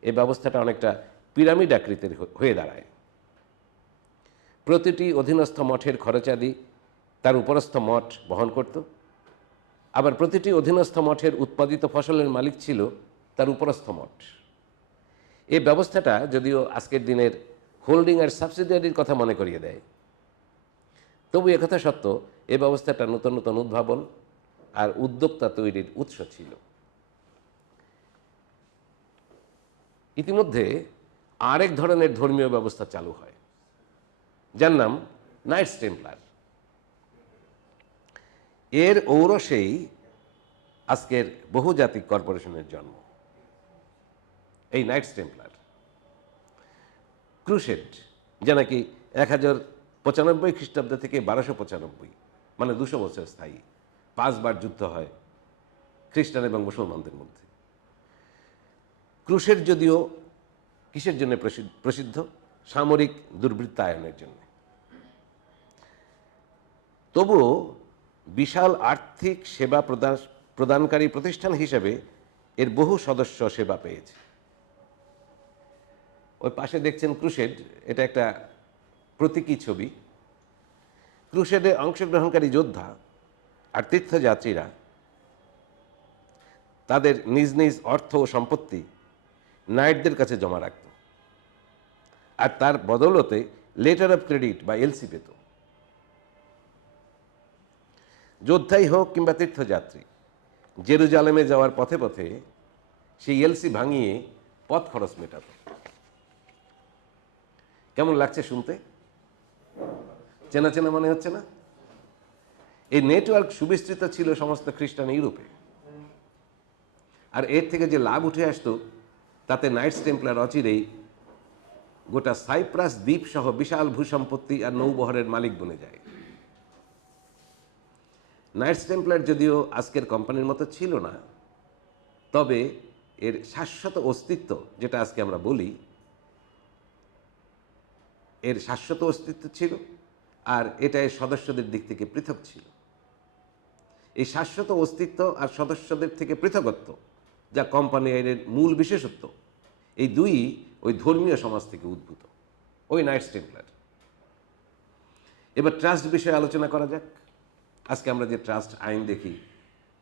এই ব্যবস্থাটা অনেকটা পিরামিড আকৃতির হয়ে দাঁড়ায়। প্রতিটি অধীনস্থ মঠের খরচাদি তার উপরস্থ মঠ বহন করত। আবার প্রতিটি অধীনস্থ মঠের উৎপাদিত ফসলের মালিক ছিল তার উপরস্থ মঠ। এই ব্যবস্থাটা যদিও আজকের দিনের হোল্ডিং আর সাবসিডিয়ারির কথা মনে করিয়ে দেয়, তবু একথা সত্য, এই ব্যবস্থাটা নতুন নতুন উদ্ভাবন আর উদ্যোক্তা তৈরির উৎস ছিল। ইতিমধ্যে আরেক ধরনের ধর্মীয় ব্যবস্থা চালু হয়, যার নাম নাইটস টেম্পলার। এর ঔরসেই আজকের বহুজাতিক কর্পোরেশনের জন্ম। এই নাইটস টেম্পলার ক্রুসেড, যা নাকি 1095 খ্রিস্টাব্দ থেকে 1295, মানে 200 বছর স্থায়ী, 5 বার যুদ্ধ হয় খ্রিস্টান এবং মুসলমানদের মধ্যে। ক্রুসেড যদিও কিসের জন্য প্রসিদ্ধ? সামরিক দুর্বৃত্তায়নের জন্য। তবুও বিশাল আর্থিক সেবা প্রদানকারী প্রতিষ্ঠান হিসেবে এর বহু সদস্য সেবা পেয়েছে। ওই পাশে দেখছেন ক্রুসেড, এটা একটা প্রতীকী ছবি। ক্রুসেডে অংশগ্রহণকারী যোদ্ধা আর তীর্থযাত্রীরা তাদের নিজ নিজ অর্থ ও সম্পত্তি নাইটদের কাছে জমা রাখত, আর তার বদৌলতে লেটার অফ ক্রেডিট বা এলসি পেত। যোদ্ধাই হোক কিংবা তীর্থযাত্রী, জেরুজালেমে যাওয়ার পথে পথে সেই এলসি ভাঙিয়ে পথ খরচ মেটাত। কেমন লাগছে শুনতে? চেনা চেনা মনে হচ্ছে না? এই নেটওয়ার্ক সুবিস্তৃত ছিল সমস্ত খ্রিস্টান ইউরোপে। আর এর থেকে যে লাভ উঠে আসতো তাতে নাইটস টেম্পলার অচিরেই গোটা সাইপ্রাস দ্বীপ সহ বিশাল ভূসম্পত্তি আর নৌবহরের মালিক বনে যায়। নাইটস টেম্পলার যদিও আজকের কোম্পানির মতো ছিল না, তবে এর শাশ্বত অস্তিত্ব, যেটা আজকে আমরা বলি, এর শাশ্বত অস্তিত্ব ছিল, আর এটা এর সদস্যদের দিক থেকে পৃথক ছিল। এই শাশ্বত অস্তিত্ব আর সদস্যদের থেকে পৃথকত্ব, যা কোম্পানি আইনের মূল বিশেষত্ব, এই দুই ওই ধর্মীয় সমাজ থেকে উদ্ভূত, ওই নাইটস টেম্পলার। এবার ট্রাস্ট বিষয়ে আলোচনা করা যাক। আজকে আমরা যে ট্রাস্ট আইন দেখি,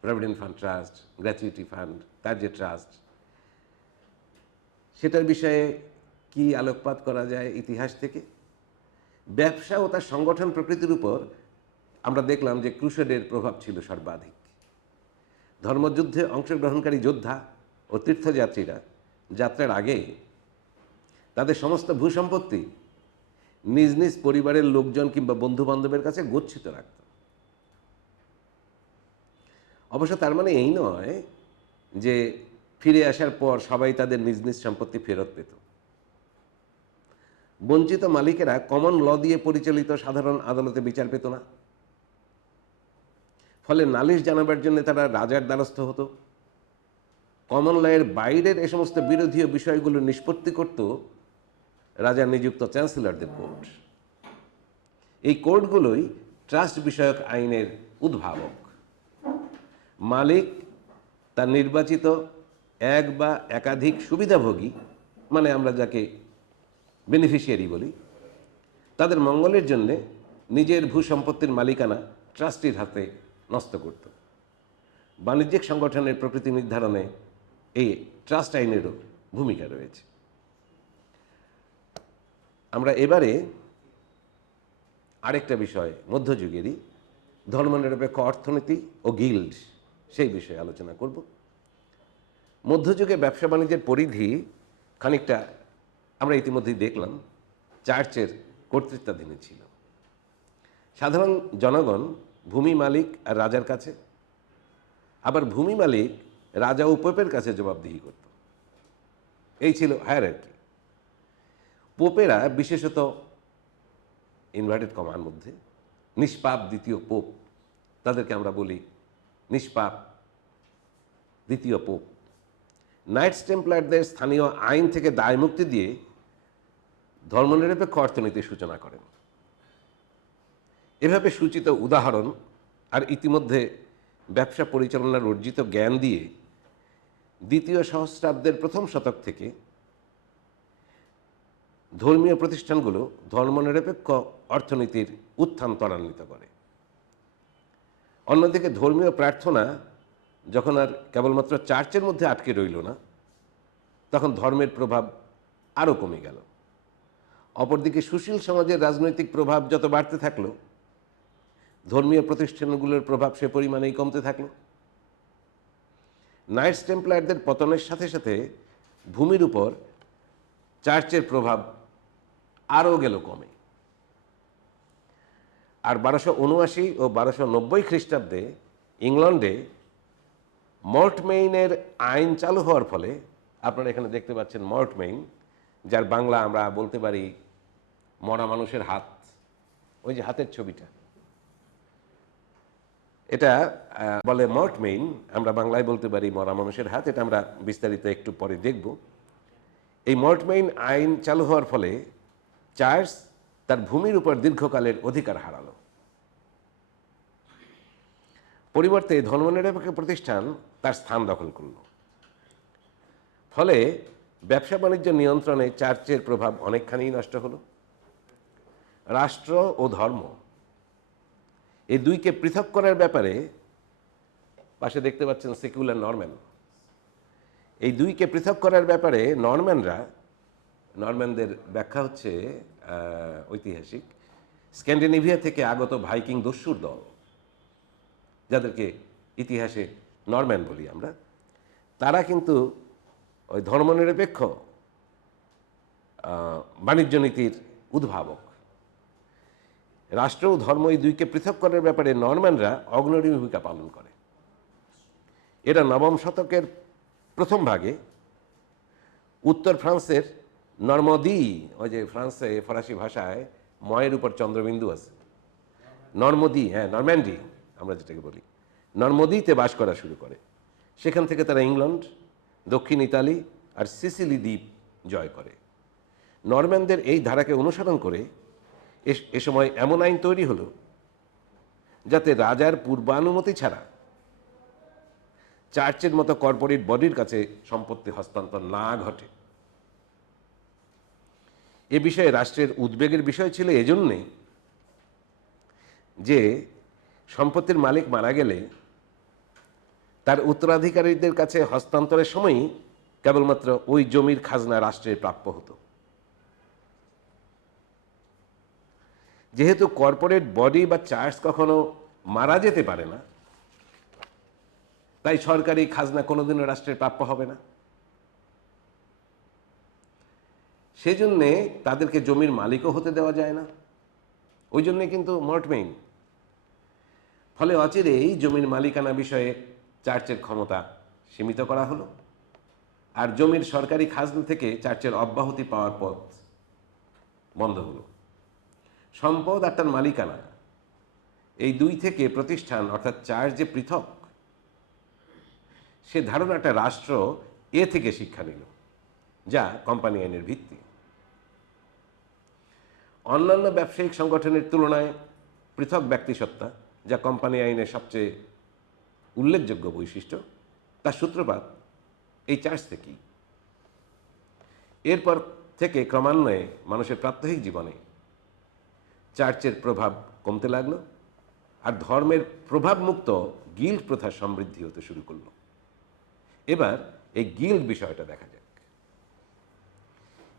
provident fund trust, gratuity fund, তার যে ট্রাস্ট, সেটার বিষয়ে কি আলোকপাত করা যায় ইতিহাস থেকে? ব্যবসা ও তার সংগঠন প্রকৃতির উপর আমরা দেখলাম যে ক্রুসেডের প্রভাব ছিল সর্বাধিক। ধর্মযুদ্ধে অংশগ্রহণকারী যোদ্ধা ও তীর্থযাত্রীরা যাত্রার আগে তাদের সমস্ত ভূসম্পত্তি নিজ নিজ পরিবারের লোকজন কিংবা বন্ধু বান্ধবের কাছে গচ্ছিত রাখত। অবশ্য তার মানে এই নয় যে ফিরে আসার পর সবাই তাদের নিজ নিজ সম্পত্তি ফেরত পেত। বঞ্চিত মালিকেরা কমন ল দিয়ে পরিচালিত সাধারণ আদালতে বিচার পেত না। ফলে নালিশ জানাবার জন্য তারা রাজার দ্বারস্থ হতো। কমন লয়ের বাইরের এ সমস্ত বিরোধীয় বিষয়গুলো নিষ্পত্তি করত রাজার নিযুক্ত চ্যান্সেলরদের কোর্ট। এই কোর্টগুলোই ট্রাস্ট বিষয়ক আইনের উদ্ভাবক। মালিক তার নির্বাচিত এক বা একাধিক সুবিধাভোগী, মানে আমরা যাকে বেনিফিশিয়ারি বলি, তাদের মঙ্গলের জন্যে নিজের ভূসম্পত্তির মালিকানা ট্রাস্টির হাতে ন্যস্ত করত। বাণিজ্যিক সংগঠনের প্রকৃতি নির্ধারণে এই ট্রাস্ট আইনেরও ভূমিকা রয়েছে। আমরা এবারে আরেকটা বিষয়, মধ্যযুগেরই ধর্মনিরপেক্ষ অর্থনীতি ও গিল্ড, সেই বিষয়ে আলোচনা করব। মধ্যযুগে ব্যবসা বাণিজ্যের পরিধি খানিকটা আমরা ইতিমধ্যেই দেখলাম চার্চের কর্তৃত্বাধীনে ছিল। সাধারণ জনগণ ভূমি মালিক আর রাজার কাছে, আবার ভূমি মালিক রাজা ও পোপের কাছে জবাবদিহি করত। এই ছিল হায়ারার্কি। পোপেরা, বিশেষত ইনভার্টেড কমার মধ্যে নিষ্পাপ দ্বিতীয় পোপ, তাদেরকে আমরা বলি নিষ্পাপ দ্বিতীয় পোপ, নাইটস টেম্পলারদের স্থানীয় আইন থেকে দায় মুক্তি দিয়ে ধর্মনিরপেক্ষ অর্থনীতির সূচনা করেন। এভাবে সূচিত উদাহরণ আর ইতিমধ্যে ব্যবসা পরিচালনার অর্জিত জ্ঞান দিয়ে দ্বিতীয় সহস্রাব্দের প্রথম শতক থেকে ধর্মীয় প্রতিষ্ঠানগুলো ধর্মনিরপেক্ষ অর্থনীতির উত্থান ত্বরান্বিত করে। অন্যদিকে ধর্মীয় প্রার্থনা যখন আর কেবলমাত্র চার্চের মধ্যে আটকে রইল না, তখন ধর্মের প্রভাব আরও কমে গেল। অপরদিকে সুশীল সমাজের রাজনৈতিক প্রভাব যত বাড়তে থাকলো, ধর্মীয় প্রতিষ্ঠানগুলোর প্রভাব সে পরিমাণেই কমতে থাকলো। নাইটস টেম্পলারদের পতনের সাথে সাথে ভূমির উপর চার্চের প্রভাব আরও গেল কমে। আর 1279 ও 1290 খ্রিস্টাব্দে ইংল্যান্ডে মর্টমেইনের আইন চালু হওয়ার ফলে, আপনারা এখানে দেখতে পাচ্ছেন মর্টমেইন, যার বাংলা আমরা বলতে পারি মরা মানুষের হাত, ওই যে হাতের ছবিটা, এটা বলে মর্টমেইন, আমরা বাংলায় বলতে পারি মরা মানুষের হাত। এটা আমরা বিস্তারিত একটু পরে দেখব। এই মর্টমেইন আইন চালু হওয়ার ফলে চার্চ তার ভূমির উপর দীর্ঘকালের অধিকার হারালো। পরিবর্তে ধর্মনিরপেক্ষ প্রতিষ্ঠান তার স্থান দখল করল। ফলে ব্যবসা বাণিজ্য নিয়ন্ত্রণে চার্চের প্রভাব অনেকখানি নষ্ট হলো। রাষ্ট্র ও ধর্ম এই দুইকে পৃথক করার ব্যাপারে, পাশে দেখতে পাচ্ছেন সেকুলার নরম্যান, এই দুইকে পৃথক করার ব্যাপারে নরম্যানদের ব্যাখ্যা হচ্ছে ঐতিহাসিক, স্ক্যান্ডিনেভিয়া থেকে আগত ভাইকিং দস্যুর দল, যাদেরকে ইতিহাসে নরম্যান বলি আমরা, তারা কিন্তু ওই ধর্মনিরপেক্ষ বাণিজ্য নীতির উদ্ভাবক। রাষ্ট্র ও ধর্ম এই দুইকে পৃথক করার ব্যাপারে নরম্যানরা অগ্রণী ভূমিকা পালন করে। এরা নবম শতকের প্রথম ভাগে উত্তর ফ্রান্সের নর্মদি, ওই যে ফ্রান্সে ফরাসি ভাষায় ময়ের উপর চন্দ্রবিন্দু আছে, নর্মদি, হ্যাঁ নরম্যান্ডি আমরা যেটাকে বলি, নর্মদিতে বাস করা শুরু করে। সেখান থেকে তারা ইংল্যান্ড, দক্ষিণ ইতালি আর সিসিলি দ্বীপ জয় করে। নরম্যানদের এই ধারাকে অনুসরণ করে এ সময় এমন আইন তৈরি হলো যাতে রাজার পূর্বানুমতি ছাড়া চার্চের মতো কর্পোরেট বডির কাছে সম্পত্তি হস্তান্তর না ঘটে। এ বিষয়ে রাষ্ট্রের উদ্বেগের বিষয় ছিল এজন্যে যে সম্পত্তির মালিক মারা গেলে তার উত্তরাধিকারীদের কাছে হস্তান্তরের সময়ই কেবলমাত্র ওই জমির খাজনা রাষ্ট্রের প্রাপ্য হতো। যেহেতু কর্পোরেট বডি বা চার্চ কখনো মারা যেতে পারে না, তাই সরকারি খাজনা কোনোদিনও রাষ্ট্রের প্রাপ্য হবে না। সেজন্যে তাদেরকে জমির মালিকও হতে দেওয়া যায় না, ওই জন্যে কিন্তু মর্টমেইন। ফলে অচিরেই জমির মালিকানা বিষয়ে চার্চের ক্ষমতা সীমিত করা হলো, আর জমির সরকারি খাজনা থেকে চার্চের অব্যাহতি পাওয়ার পথ বন্ধ হলো। সম্পদ আর তার মালিকানা, এই দুই থেকে প্রতিষ্ঠান অর্থাৎ চার্চ যে পৃথক, সে ধারণাটা রাষ্ট্র এ থেকে শিক্ষা নিল, যা কোম্পানি আইনের ভিত্তি। অন্যান্য ব্যবসায়িক সংগঠনের তুলনায় পৃথক ব্যক্তিসত্তা, যা কোম্পানি আইনের সবচেয়ে উল্লেখযোগ্য বৈশিষ্ট্য, তার সূত্রপাত এই চার্চ থেকেই। এরপর থেকে ক্রমান্বয়ে মানুষের প্রাত্যহিক জীবনে চার্চের প্রভাব কমতে লাগলো, আর ধর্মের প্রভাবমুক্ত গিল্ড প্রথা সমৃদ্ধি হতে শুরু করলো। এবার এই গিল্ড বিষয়টা দেখা যাক।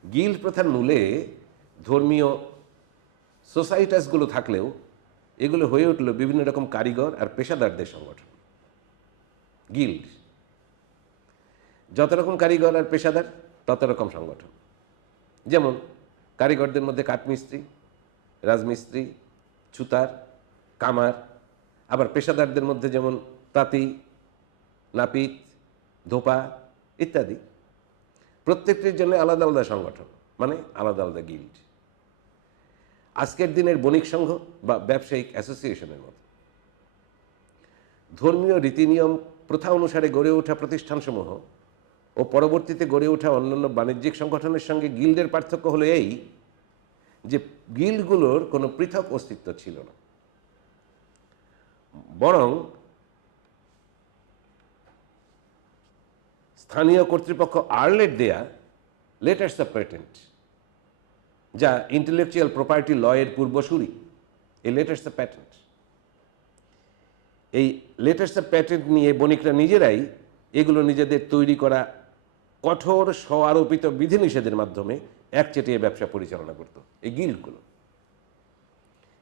গিল্ড প্রথার মূলে ধর্মীয় সোসাইটাসগুলো থাকলেও এগুলো হয়ে উঠল বিভিন্ন রকম কারিগর আর পেশাদারদের সংগঠন। গিল্ড, যত রকম কারিগর আর পেশাদার তত রকম সংগঠন। যেমন কারিগরদের মধ্যে কাঠমিস্ত্রি, রাজমিস্ত্রি, ছুতার, কামার। আবার পেশাদারদের মধ্যে যেমন তাঁতি, নাপিত, ধোপা ইত্যাদি। প্রত্যেকটির জন্য আলাদা আলাদা সংগঠন, মানে আলাদা আলাদা গিল্ড। আজকের দিনের বণিক সংঘ বা ব্যবসায়িক অ্যাসোসিয়েশনের মতো। ধর্মীয় রীতিনিয়ম প্রথা অনুসারে গড়ে ওঠা প্রতিষ্ঠানসমূহ ও পরবর্তীতে গড়ে ওঠা অন্যান্য বাণিজ্যিক সংগঠনের সঙ্গে গিল্ডের পার্থক্য হলো এই যে গিল্ডগুলোর কোনো পৃথক অস্তিত্ব ছিল না, বরং স্থানীয় কর্তৃপক্ষ আর্লের দেয়া লেটার্স অফ পেটেন্ট, যা ইন্টেলেকচুয়াল প্রপার্টি ল এর পূর্বসূরি, এই লেটার্স অফ প্যাটেন্ট। এই লেটার্স অফ প্যাটেন্ট নিয়ে বণিকরা নিজেরাই এগুলো নিজেদের তৈরি করা কঠোর স্ব-আরোপিত বিধিনিষেধের মাধ্যমে একচেটিয়া ব্যবসা পরিচালনা করত এই গিল্ডগুলো।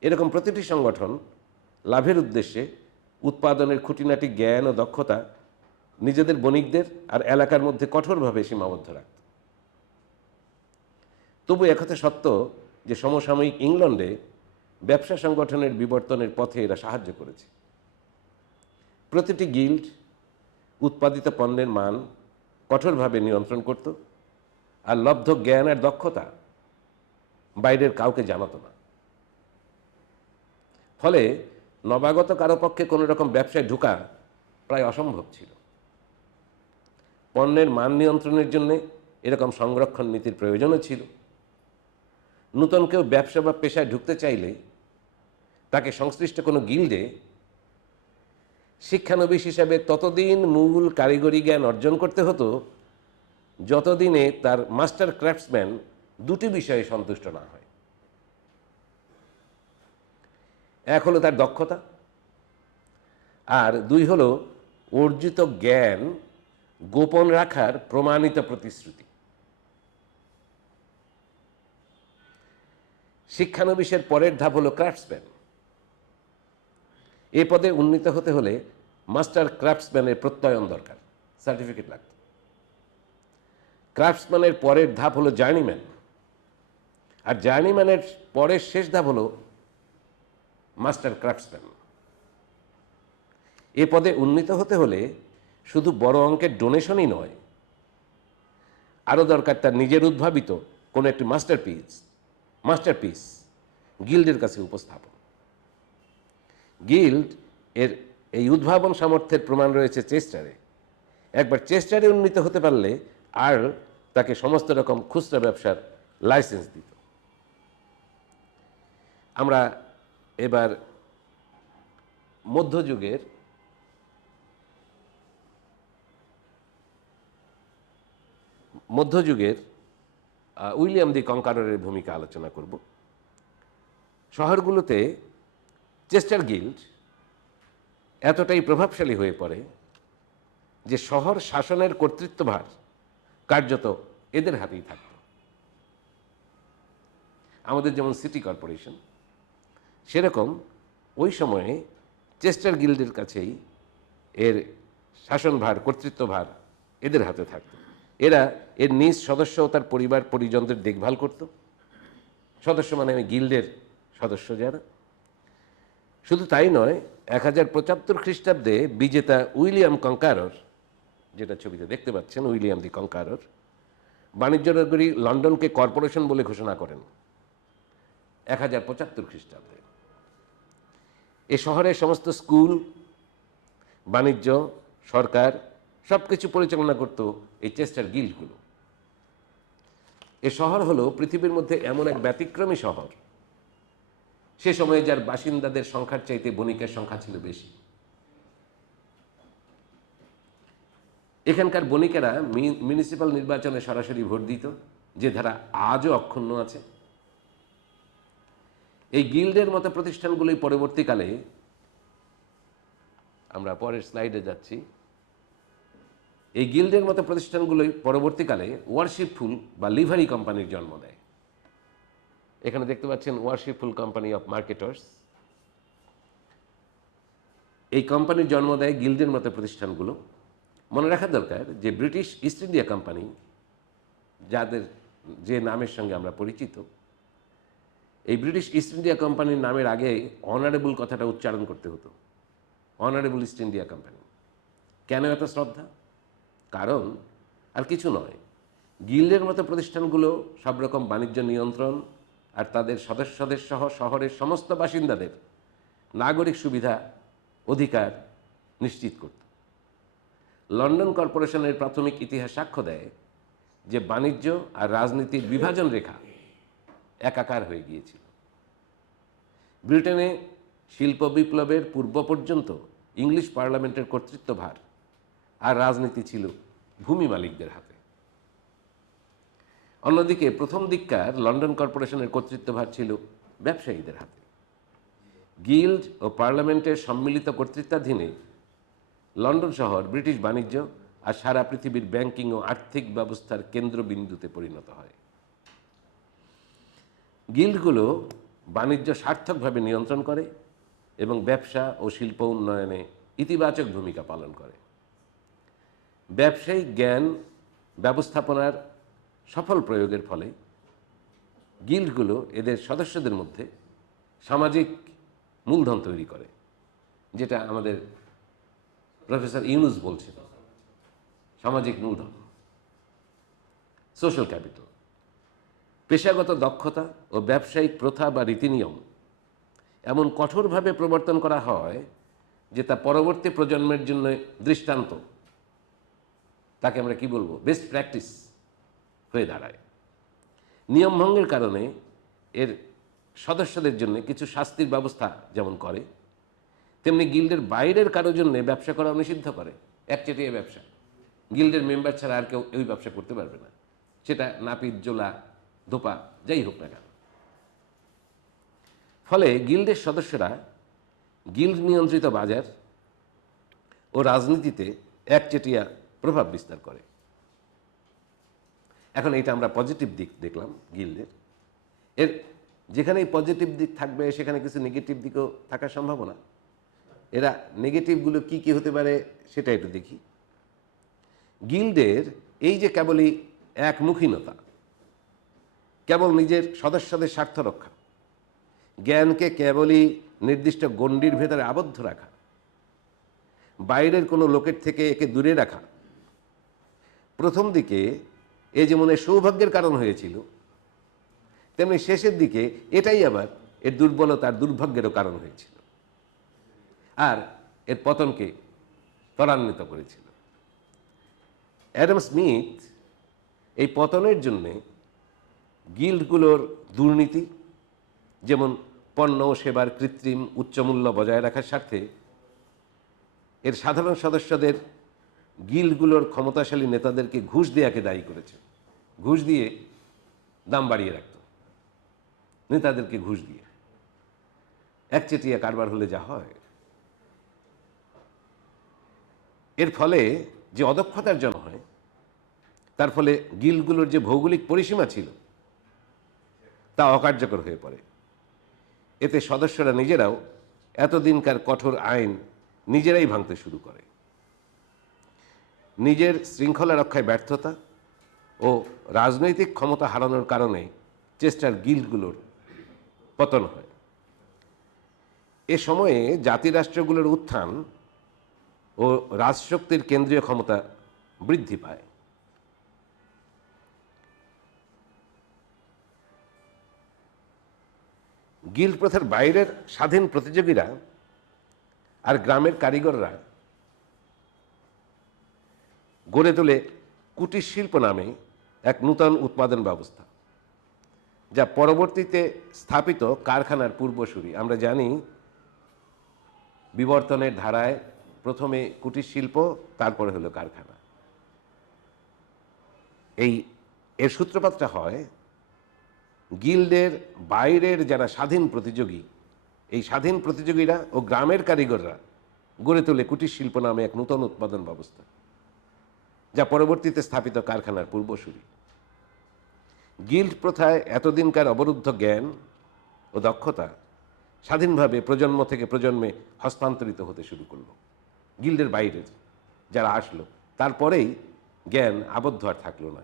এরকম প্রতিটি সংগঠন লাভের উদ্দেশ্যে উৎপাদনের খুঁটিনাটি জ্ঞান ও দক্ষতা নিজেদের বণিকদের আর এলাকার মধ্যে কঠোরভাবে সীমাবদ্ধ রাখত। তবু একথা সত্য যে সমসাময়িক ইংল্যান্ডে ব্যবসা সংগঠনের বিবর্তনের পথে এরা সাহায্য করেছে। প্রতিটি গিল্ড উৎপাদিত পণ্যের মান কঠোরভাবে নিয়ন্ত্রণ করত, আর লব্ধ জ্ঞান আর দক্ষতা বাইরের কাউকে জানাতো না। ফলে নবাগত কারো পক্ষে কোনো রকম ব্যবসায় ঢোকা প্রায় অসম্ভব ছিল। পণ্যের মান নিয়ন্ত্রণের জন্য এরকম সংরক্ষণ নীতির প্রয়োজনও ছিল। নূতন কেউ ব্যবসা বা পেশায় ঢুকতে চাইলে তাকে সংশ্লিষ্ট কোনো গিল্ডে শিক্ষানবিশ হিসাবে ততদিন মূল কারিগরি জ্ঞান অর্জন করতে হতো যতদিনে তার মাস্টার ক্রাফটসম্যান দুটি বিষয়ে সন্তুষ্ট না হয়। এক হলো তার দক্ষতা, আর দুই হলো অর্জিত জ্ঞান গোপন রাখার প্রমাণিত প্রতিশ্রুতি। শিক্ষানবিশের পরের ধাপ হলো ক্রাফটসম্যান। এ পদে উন্নীত হতে হলে মাস্টার ক্রাফটসম্যানের প্রত্যয়ন দরকার, সার্টিফিকেট লাগত। ক্রাফটসম্যানের পরের ধাপ হলো জার্নিম্যান, আর জার্নিম্যানের পরের শেষ ধাপ হলো মাস্টার ক্রাফটসম্যান। এ পদে উন্নীত হতে হলে শুধু বড় অঙ্কের ডোনেশনই নয়, আরও দরকার তার নিজের উদ্ভাবিত কোনো একটি মাস্টারপিস গিল্ডের কাছে উপস্থাপন। গিল্ড এর এই উদ্ভাবন সামর্থ্যের প্রমাণ রয়েছে চেস্টারে। একবার চেস্টারে উন্নীত হতে পারলে আর তাকে সমস্ত রকম খুচরা ব্যবসার লাইসেন্স দিত। আমরা এবার মধ্যযুগের উইলিয়াম দি কনকাররের ভূমিকা আলোচনা করব। শহরগুলোতে চেস্টার গিল্ড এতটাই প্রভাবশালী হয়ে পড়ে যে শহর শাসনের কর্তৃত্বভার কার্যত এদের হাতেই থাকত। আমাদের যেমন সিটি কর্পোরেশন, সেরকম ওই সময়ে চেস্টার গিল্ডের কাছেই এর শাসনভার, কর্তৃত্বভার এদের হাতে থাকত। এরা এর নিজ সদস্য ও তার পরিবার পরিজনদের দেখভাল করত। সদস্য মানে ওই গিল্ডের সদস্য যারা। শুধু তাই নয়, 1075 খ্রিস্টাব্দে বিজেতা উইলিয়াম কনকারর, যেটা ছবিতে দেখতে পাচ্ছেন, উইলিয়াম দি কনকারর বাণিজ্য নগরী লন্ডনকে কর্পোরেশন বলে ঘোষণা করেন 1075 খ্রিস্টাব্দে। এ শহরের সমস্ত স্কুল, বাণিজ্য, সরকার সব কিছু পরিচালনা করত এই চেস্টার গিল্ডগুলো। এ শহর হলো পৃথিবীর মধ্যে এমন এক ব্যতিক্রমী শহর, সে সময়ে যার বাসিন্দাদের সংখ্যার চাইতে বণিকের সংখ্যা ছিল বেশি। এখানকার বণিকেরা মিউনিসিপ্যাল নির্বাচনে সরাসরি ভোট দিত, যে ধারা আজও অক্ষুণ্ণ আছে। এই গিল্ডের মতো প্রতিষ্ঠানগুলি পরবর্তীকালে, আমরা পরের স্লাইডে যাচ্ছি, এই গিল্ডের মতো প্রতিষ্ঠানগুলোই পরবর্তীকালে ওয়ারশিপফুল বা লিভারি কোম্পানির জন্ম দেয়। এখানে দেখতে পাচ্ছেন ওয়ারশিপফুল কোম্পানি অফ মার্কেটার্স। এই কোম্পানির জন্ম দেয় গিল্ডের মতো প্রতিষ্ঠানগুলো। মনে রাখা দরকার যে ব্রিটিশ ইস্ট ইন্ডিয়া কোম্পানি, যে নামের সঙ্গে আমরা পরিচিত, এই ব্রিটিশ ইস্ট ইন্ডিয়া কোম্পানির নামের আগে অনারেবল কথাটা উচ্চারণ করতে হতো, অনারেবল ইস্ট ইন্ডিয়া কোম্পানি। কেন এত শ্রদ্ধা? কারণ আর কিছু নয়, গিল্ডের মতো প্রতিষ্ঠানগুলো সব রকম বাণিজ্য নিয়ন্ত্রণ আর তাদের সদস্যদের সহ শহরের সমস্ত বাসিন্দাদের নাগরিক সুবিধা অধিকার নিশ্চিত করত। লন্ডন কর্পোরেশনের প্রাথমিক ইতিহাস সাক্ষ্য দেয় যে বাণিজ্য আর রাজনীতির বিভাজন রেখা একাকার হয়ে গিয়েছিল। ব্রিটেনে শিল্প বিপ্লবের পূর্ব পর্যন্ত ইংলিশ পার্লামেন্টের কর্তৃত্বভার আর রাজনীতি ছিল ভূমি মালিকদের হাতে। অন্যদিকে প্রথম দিককার লন্ডন কর্পোরেশনের কর্তৃত্বভার ছিল ব্যবসায়ীদের হাতে। গিল্ড ও পার্লামেন্টের সম্মিলিত কর্তৃত্বাধীনে লন্ডন শহর ব্রিটিশ বাণিজ্য আর সারা পৃথিবীর ব্যাংকিং ও আর্থিক ব্যবস্থার কেন্দ্রবিন্দুতে পরিণত হয়। গিল্ডগুলো বাণিজ্য সার্থকভাবে নিয়ন্ত্রণ করে এবং ব্যবসা ও শিল্প উন্নয়নে ইতিবাচক ভূমিকা পালন করে। ব্যবসায়িক জ্ঞান ব্যবস্থাপনার সফল প্রয়োগের ফলে গিল্ডগুলো এদের সদস্যদের মধ্যে সামাজিক মূলধন তৈরি করে, যেটা আমাদের প্রফেসর ইউনুস বলছেন, সামাজিক মূলধন, সোশ্যাল ক্যাপিটাল। পেশাগত দক্ষতা ও ব্যবসায়িক প্রথা বা রীতিনিয়ম এমন কঠোরভাবে প্রবর্তন করা হয় যে তা পরবর্তী প্রজন্মের জন্য দৃষ্টান্ত, তাকে আমরা কি বলবো, বেস্ট প্র্যাকটিস হয়ে দাঁড়ায়। নিয়ম ভঙ্গের কারণে এর সদস্যদের জন্য কিছু শাস্তির ব্যবস্থা যেমন করে, তেমনি গিল্ডের বাইরের কারোর জন্য ব্যবসা করা নিষিদ্ধ করে। একচেটিয়া ব্যবসা, গিল্ডের মেম্বার ছাড়া আর কেউ এই ব্যবসা করতে পারবে না, সেটা নাপিত, জোলা, ধোপা যাই হোক না কেন। ফলে গিল্ডের সদস্যরা গিল্ড নিয়ন্ত্রিত বাজার ও রাজনীতিতে একচেটিয়া প্রভাব বিস্তার করে। এখন এটা আমরা পজিটিভ দিক দেখলাম গিল্ডের। এর যেখানেই পজিটিভ দিক থাকবে সেখানে কিছু নেগেটিভ দিকও থাকার সম্ভাবনা। এরা নেগেটিভগুলো কি কি হতে পারে সেটা একটু দেখি। গিল্ডের এই যে কেবলই একমুখীনতা, কেবল নিজের সদস্যদের স্বার্থ রক্ষা, জ্ঞানকে কেবলই নির্দিষ্ট গণ্ডির ভেতরে আবদ্ধ রাখা, বাইরের কোনো লোকের থেকে একে দূরে রাখা, প্রথম দিকে এ যেমন সৌভাগ্যের কারণ হয়েছিল, তেমনি শেষের দিকে এটাই আবার এর দুর্বলতার দুর্ভাগ্যেরও কারণ হয়েছিল, আর এর পতনকে ত্বরান্বিত করেছিল। অ্যাডাম স্মিথ এই পতনের জন্যে গিল্ডগুলোর দুর্নীতি, যেমন পণ্য ও সেবার কৃত্রিম উচ্চমূল্য বজায় রাখার স্বার্থে এর সাধারণ সদস্যদের গিল্ডগুলোর ক্ষমতাশালী নেতাদেরকে ঘুষ দেওয়াকে দায়ী করেছে। ঘুষ দিয়ে দাম বাড়িয়ে রাখত, নেতাদেরকে ঘুষ দিয়ে। একচেটিয়া কারবার হলে যা হয়। এর ফলে যে অদক্ষতার জন্ম হয়, তার ফলে গিল্ডগুলোর যে ভৌগোলিক পরিসীমা ছিল তা অকার্যকর হয়ে পড়ে। এতে সদস্যরা নিজেরাও এতদিনকার কঠোর আইন নিজেরাই ভাঙতে শুরু করে। নিজের শৃঙ্খলা রক্ষায় ব্যর্থতা ও রাজনৈতিক ক্ষমতা হারানোর কারণে চেস্টার গিল্ডগুলোর পতন হয়। এ সময়ে জাতিরাষ্ট্রগুলোর উত্থান ও রাজশক্তির কেন্দ্রীয় ক্ষমতা বৃদ্ধি পায়। গিল্ড প্রথার বাইরের স্বাধীন প্রতিযোগীরা আর গ্রামের কারিগররা গড়ে তোলে কুটির শিল্প নামে এক নূতন উৎপাদন ব্যবস্থা, যা পরবর্তীতে স্থাপিত কারখানার পূর্বসূরি। আমরা জানি বিবর্তনের ধারায় প্রথমে কুটির শিল্প, তারপরে হলো কারখানা। এর সূত্রপাতটা হয় গিল্ডের বাইরের যারা স্বাধীন প্রতিযোগী, এই স্বাধীন প্রতিযোগীরা ও গ্রামের কারিগররা গড়ে তোলে কুটির শিল্প নামে এক নূতন উৎপাদন ব্যবস্থা, যা পরবর্তীতে স্থাপিত কারখানার পূর্বসূরি। গিল্ড প্রথায় এতদিনকার অবরুদ্ধ জ্ঞান ও দক্ষতা স্বাধীনভাবে প্রজন্ম থেকে প্রজন্মে হস্তান্তরিত হতে শুরু করলো। গিল্ডের বাইরের যারা আসলো, তারপরেই জ্ঞান আবদ্ধ আর থাকলো না,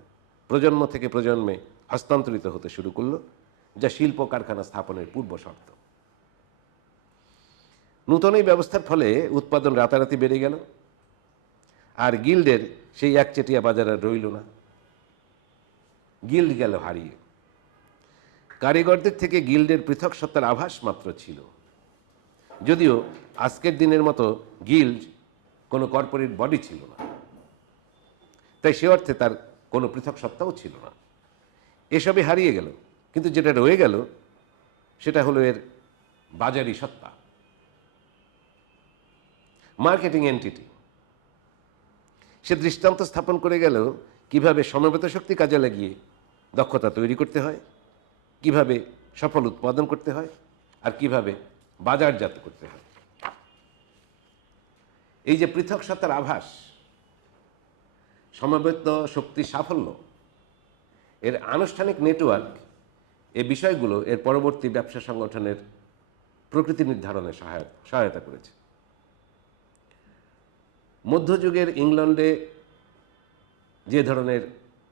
প্রজন্ম থেকে প্রজন্মে হস্তান্তরিত হতে শুরু করলো, যা শিল্প কারখানা স্থাপনের পূর্ব শর্ত। নূতন এই ব্যবস্থার ফলে উৎপাদন রাতারাতি বেড়ে গেল, আর গিল্ডের সেই একচেটিয়া বাজার আর রইল না। গিল্ড গেল হারিয়ে। কারিগরদের থেকে গিল্ডের পৃথক সত্তার আভাস মাত্র ছিল, যদিও আজকের দিনের মতো গিল্ড কোনো কর্পোরেট বডি ছিল না, তাই সে অর্থে তার কোনো পৃথক সত্তাও ছিল না। এসবই হারিয়ে গেল, কিন্তু যেটা রয়ে গেল সেটা হলো এর বাজারি সত্তা, মার্কেটিং এন্টিটি। সে দৃষ্টান্ত স্থাপন করে গেল কিভাবে সমবেত শক্তি কাজে লাগিয়ে দক্ষতা তৈরি করতে হয়, কিভাবে সফল উৎপাদন করতে হয়, আর কিভাবে বাজারজাত করতে হয়। এই যে পৃথক সত্তার আভাস, সমবেত শক্তির সাফল্য, এর আনুষ্ঠানিক নেটওয়ার্ক, এই বিষয়গুলো এর পরবর্তী ব্যবসা সংগঠনের প্রকৃতি নির্ধারণে সহায়তা করেছে। মধ্যযুগের ইংল্যান্ডে যে ধরনের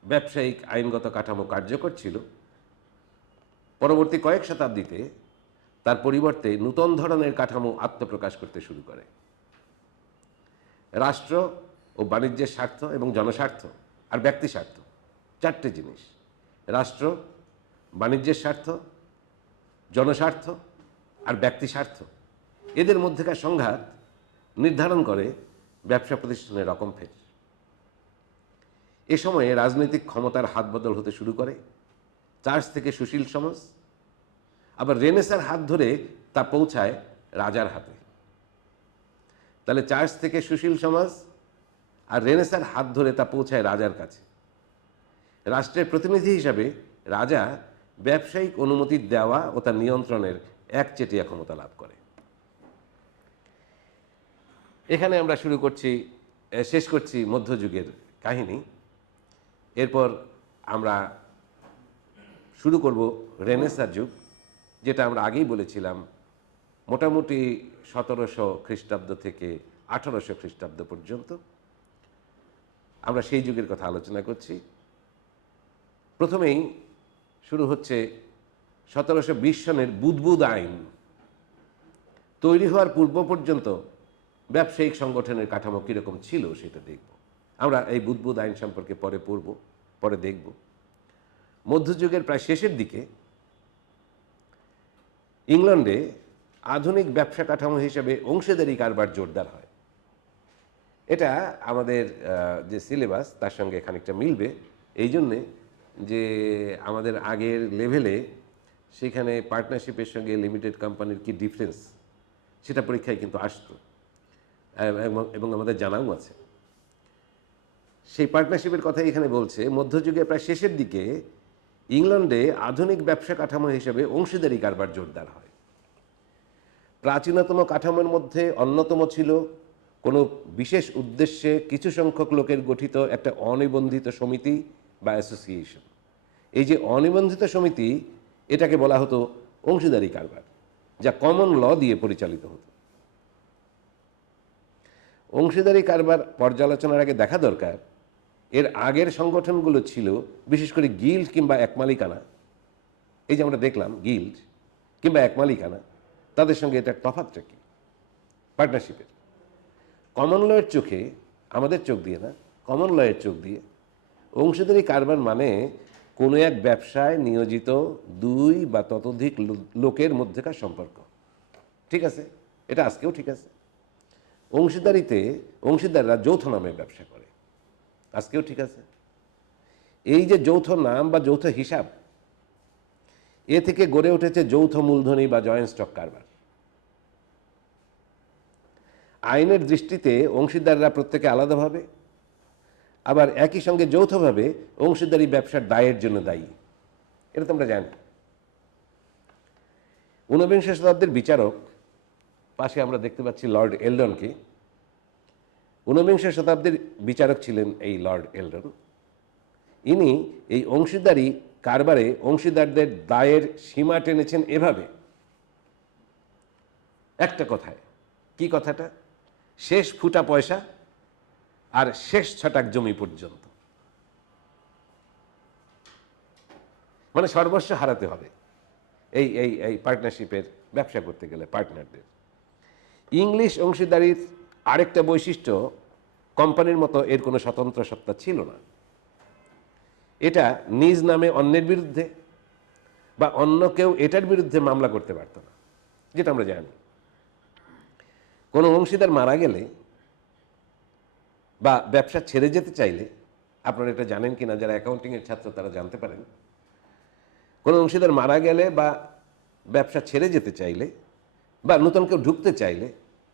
ব্যবসায়িক আইনগত কাঠামো কার্যকর ছিল, পরবর্তী কয়েক শতাব্দীতে তার পরিবর্তে নূতন ধরনের কাঠামো আত্মপ্রকাশ করতে শুরু করে। রাষ্ট্র ও বাণিজ্যের স্বার্থ এবং জনস্বার্থ আর ব্যক্তি স্বার্থ, চারটে জিনিস, রাষ্ট্র, বাণিজ্যের স্বার্থ, জনস্বার্থ আর ব্যক্তি স্বার্থ, এদের মধ্যেকার সংঘাত নির্ধারণ করে ব্যবসা প্রতিষ্ঠানের রকমফের। এ সময়ে রাজনৈতিক ক্ষমতার হাত বদল হতে শুরু করে। চার্চ থেকে সুশীল সমাজ, আবার রেনেসার হাত ধরে তা পৌঁছায় রাজার হাতে। তাহলে চার্চ থেকে সুশীল সমাজ আর রেনেসার হাত ধরে তা পৌঁছায় রাজার কাছে। রাষ্ট্রের প্রতিনিধি হিসাবে রাজা ব্যবসায়িক অনুমতি দেওয়া ও তার নিয়ন্ত্রণের একচেটিয়া ক্ষমতা লাভ করে। এখানে আমরা শেষ করছি মধ্যযুগের কাহিনী। এরপর আমরা শুরু করব রেনেসার যুগ, যেটা আমরা আগেই বলেছিলাম মোটামুটি 1700 খ্রিস্টাব্দ থেকে 1800 খ্রিস্টাব্দ পর্যন্ত। আমরা সেই যুগের কথা আলোচনা করছি। প্রথমেই শুরু হচ্ছে 1720 সনের বুদবুদ আইন তৈরি হওয়ার পূর্ব পর্যন্ত ব্যবসায়িক সংগঠনের কাঠামো কীরকম ছিল সেটা দেখব। আমরা এই বুদবুদ আইন সম্পর্কে পরে পড়ব, পরে দেখব। মধ্যযুগের প্রায় শেষের দিকে ইংল্যান্ডে আধুনিক ব্যবসা কাঠামো হিসেবে অংশীদারি কারবার জোরদার হয়। এটা আমাদের যে সিলেবাস তার সঙ্গে খানিকটা মিলবে, এই জন্যে যে আমাদের আগের লেভেলে সেখানে পার্টনারশিপের সঙ্গে লিমিটেড কোম্পানির কি ডিফারেন্স সেটা পরীক্ষায় কিন্তু আসতো এবং আমাদের জানাও আছে। সেই পার্টনারশিপের কথাই এখানে বলছে। মধ্যযুগে প্রায় শেষের দিকে ইংল্যান্ডে আধুনিক ব্যবসা কাঠামো হিসেবে অংশীদারি কারবার জোরদার হয়। প্রাচীনতম কাঠামোর মধ্যে অন্যতম ছিল কোনো বিশেষ উদ্দেশ্যে কিছু সংখ্যক লোকের গঠিত একটা অনিবন্ধিত সমিতি বা অ্যাসোসিয়েশন। এই যে অনিবন্ধিত সমিতি, এটাকে বলা হতো অংশীদারি কারবার, যা কমন ল দিয়ে পরিচালিত হতো। অংশীদারি কারবার পর্যালোচনার আগে দেখা দরকার এর আগের সংগঠনগুলো ছিল বিশেষ করে গিল্ড কিংবা একমালিকানা। এই যে আমরা দেখলাম গিল্ড কিংবা একমালিকানা, তাদের সঙ্গে এটা তফাৎটা কি পার্টনারশিপের? কমন লয়ের চোখে, আমাদের চোখ দিয়ে না, কমন লয়ের চোখ দিয়ে অংশীদারি কারবার মানে কোনো এক ব্যবসায় নিয়োজিত 2 বা ততোধিক লোকের মধ্যেকার সম্পর্ক। ঠিক আছে, এটা আজকেও ঠিক আছে। অংশীদারিতে অংশীদাররা যৌথ নামে ব্যবসা করে, আজকেও ঠিক আছে। এই যে যৌথ নাম বা যৌথ হিসাব, এ থেকে গড়ে উঠেছে যৌথ মূলধনী বা জয়েন্ট স্টক কারবার। আইনের দৃষ্টিতে অংশীদাররা প্রত্যেকে আলাদাভাবে আবার একই সঙ্গে যৌথভাবে অংশীদারি ব্যবসার দায়ের জন্য দায়ী, এটা তো আমরা জানি। 19বিংশ শতাব্দীর বিচারক, পাশে আমরা দেখতে পাচ্ছি লর্ড এলডনকে। 19বিংশ শতাব্দীর বিচারক ছিলেন এই লর্ড এলডন। ইনি এই অংশীদারি কারবারে অংশীদারদের দায়ের সীমা টেনেছেন এভাবে, একটা কথায়। কি কথাটা? শেষ ফুটা পয়সা আর শেষ ছটাক জমি পর্যন্ত, মানে সর্বস্ব হারাতে হবে এই এই এই পার্টনারশিপের ব্যবসা করতে গেলে পার্টনারদের। ইংলিশ অংশীদারির আরেকটা বৈশিষ্ট্য, কোম্পানির মতো এর কোনো স্বতন্ত্র সত্তা ছিল না। এটা নিজ নামে অন্যের বিরুদ্ধে বা অন্য কেউ এটার বিরুদ্ধে মামলা করতে পারত না, যেটা আমরা জানি। কোনো অংশীদার মারা গেলে বা ব্যবসা ছেড়ে যেতে চাইলে, আপনারা এটা জানেন কিনা, যারা অ্যাকাউন্টিংয়ের ছাত্র তারা জানতে পারেন, কোনো অংশীদার মারা গেলে বা ব্যবসা ছেড়ে যেতে চাইলে বা নতুন কেউ ঢুকতে চাইলে,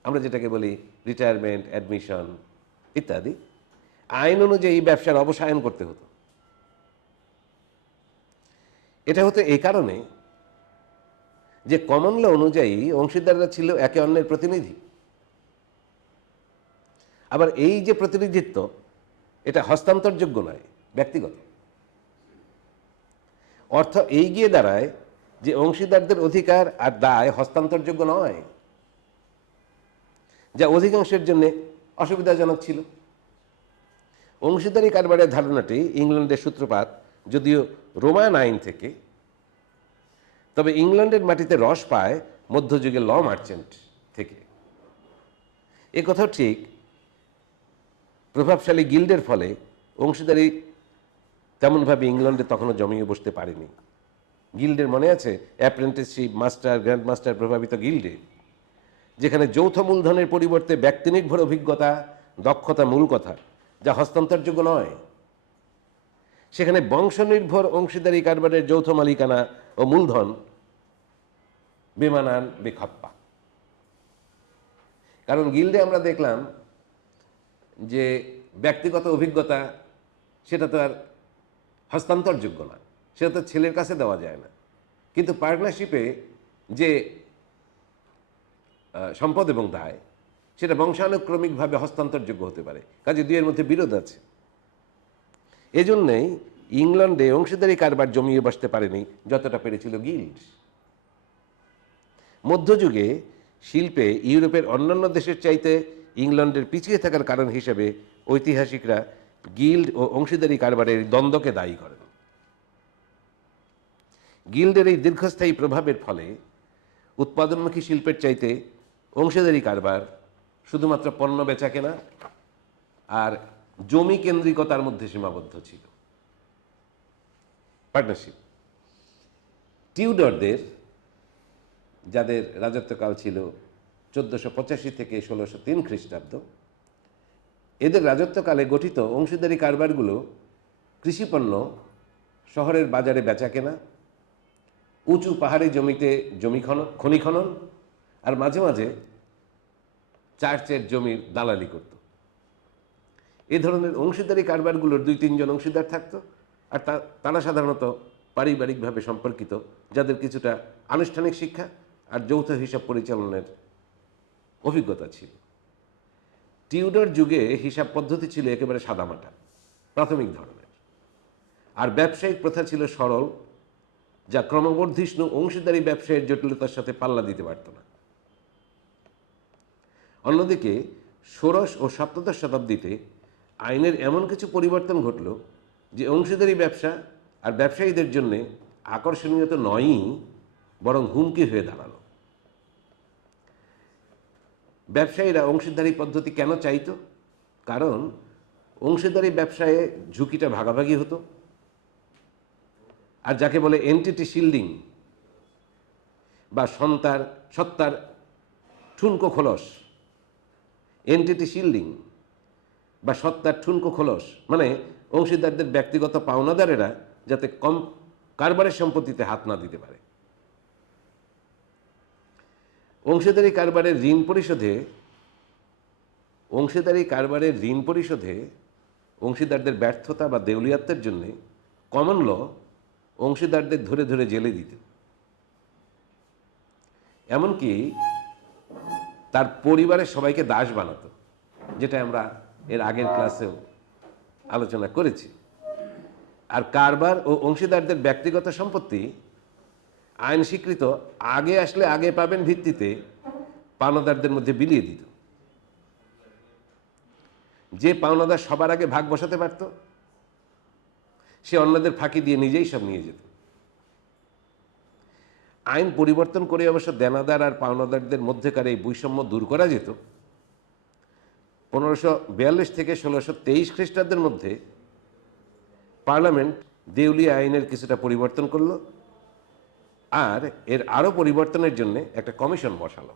আমরা যেটাকে বলি রিটায়ারমেন্ট, অ্যাডমিশন ইত্যাদি, আইন অনুযায়ী ব্যবসার অবসায়ন করতে হতো। এটা হতো এই কারণে যে কমন ল অনুযায়ী অংশীদাররা ছিল একে অন্যের প্রতিনিধি। আবার এই যে প্রতিনিধিত্ব, এটা হস্তান্তরযোগ্য নয়, ব্যক্তিগত। অর্থ এই গিয়ে দাঁড়ায় যে অংশীদারদের অধিকার আর দায় হস্তান্তরযোগ্য নয়, যা অধিকাংশের জন্য অসুবিধাজনক ছিল। অংশীদারি কারবারের ধারণাটি ইংল্যান্ডের সূত্রপাত যদিও রোমান আইন থেকে, তবে ইংল্যান্ডের মাটিতে রস পায় মধ্যযুগের ল মার্চেন্ট থেকে। এ কথাও ঠিক, প্রভাবশালী গিল্ডের ফলে অংশীদারি তেমনভাবে ইংল্যান্ডে তখনও জমিয়ে বসতে পারেনি। গিল্ডের মনে আছে অ্যাপ্রেন্টিসশিপ, মাস্টার, গ্র্যান্ড মাস্টার প্রভাবিত গিল্ডে, যেখানে যৌথ মূলধনের পরিবর্তে ব্যক্তিনির্ভর অভিজ্ঞতা, দক্ষতা মূল কথা, যা হস্তান্তরযোগ্য নয়, সেখানে বংশনির্ভর অংশীদারি কারবারের যৌথ মালিকানা ও মূলধন বেমানান, বেখপ্পা। কারণ গিল্ডে আমরা দেখলাম যে ব্যক্তিগত অভিজ্ঞতা সেটা তো আর হস্তান্তরযোগ্য না, সেটা তো ছেলের কাছে দেওয়া যায় না। কিন্তু পার্টনারশিপে যে সম্পদ এবং দায়, সেটা বংশানুক্রমিকভাবে হস্তান্তরযোগ্য হতে পারে। কাজে দুইয়ের মধ্যে বিরোধ আছে। এজন্যই ইংল্যান্ডে অংশীদারি কারবার জমিয়ে বসতে পারেনি যতটা পেরেছিল গিল্ড। মধ্যযুগে শিল্পে ইউরোপের অন্যান্য দেশের চাইতে ইংল্যান্ডের পিছিয়ে থাকার কারণ হিসেবে ঐতিহাসিকরা গিল্ড ও অংশীদারি কারবারের দ্বন্দ্বকে দায়ী করেন। গিল্ডের এই দীর্ঘস্থায়ী প্রভাবের ফলে উৎপাদনমুখী শিল্পের চাইতে অংশীদারি কারবার শুধুমাত্র পণ্য বেচা কেনা আর জমি কেন্দ্রিকতার মধ্যে সীমাবদ্ধ ছিল। পার্টনারশিপ। টিউডরদের, যাদের রাজত্বকাল ছিল 1485 থেকে 1603 খ্রিস্টাব্দ, এদের রাজত্বকালে গঠিত অংশীদারি কারবারগুলো কৃষিপণ্য শহরের বাজারে বেচা কেনা, উঁচু পাহাড়ি জমিতে খনি খনন আর মাঝে মাঝে চার্চের জমির দালালি করত। এই ধরনের অংশীদারি কারবারগুলোর 2-3 জন অংশীদার থাকতো, আর তারা সাধারণত পারিবারিকভাবে সম্পর্কিত, যাদের কিছুটা আনুষ্ঠানিক শিক্ষা আর যৌথ হিসাব পরিচালনের অভিজ্ঞতা ছিল। টিউডর যুগে হিসাব পদ্ধতি ছিল একেবারে সাদামাটা, প্রাথমিক ধরনের, আর ব্যবসায়িক প্রথা ছিল সরল, যা ক্রমবর্ধিষ্ণু অংশীদারি ব্যবসায়ের জটিলতার সাথে পাল্লা দিতে পারত না। অন্যদিকে ষোড়শ ও সপ্তদশ শতাব্দীতে আইনের এমন কিছু পরিবর্তন ঘটল যে অংশীদারি ব্যবসা আর ব্যবসায়ীদের জন্য আকর্ষণীয় তো নয়ই, বরং হুমকি হয়ে দাঁড়ালো। ব্যবসায়ীরা অংশীদারি পদ্ধতি কেন চাইতো? কারণ অংশীদারি ব্যবসায়ে ঝুঁকিটা ভাগাভাগি হতো, আর যাকে বলে এন্টিটি শিল্ডিং বা সত্তার ঠুনকো খোলস, এন্টিটি শিল্ডিং বা সত্তার ঠুনকো খোলস মানে অংশীদারদের ব্যক্তিগত পাওনাদারেরা যাতে কম কারবারের সম্পত্তিতে হাত না দিতে পারে। অংশীদারি কারবারের ঋণ পরিশোধে অংশীদারদের ব্যর্থতা বা দেউলিয়াত্বের জন্য কমন ল অংশীদারদের ধরে ধরে জেলে দিত। এমনকি তার পরিবারের সবাইকে দাস বানাতো, যেটা আমরা এর আগের ক্লাসেও আলোচনা করেছি। আর কারবার ও অংশীদারদের ব্যক্তিগত সম্পত্তি আইন স্বীকৃত আগে আসলে আগে পাবেন ভিত্তিতে পাওনাদারদের মধ্যে বিলিয়ে দিত। যে পাওনাদার সবার আগে ভাগ বসাতে পারত, সে অন্যদের ফাঁকি দিয়ে নিজেই সব নিয়ে যেত। আইন পরিবর্তন করে অবশ্য দেনাদার আর পাওনাদারদের মধ্যেকার এই বৈষম্য দূর করা যেত। 1542 থেকে 1623 খ্রিস্টাব্দের মধ্যে পার্লামেন্ট দেউলিয়া আইনের কিছুটা পরিবর্তন করল, আর এর আরও পরিবর্তনের জন্য একটা কমিশন বসালো।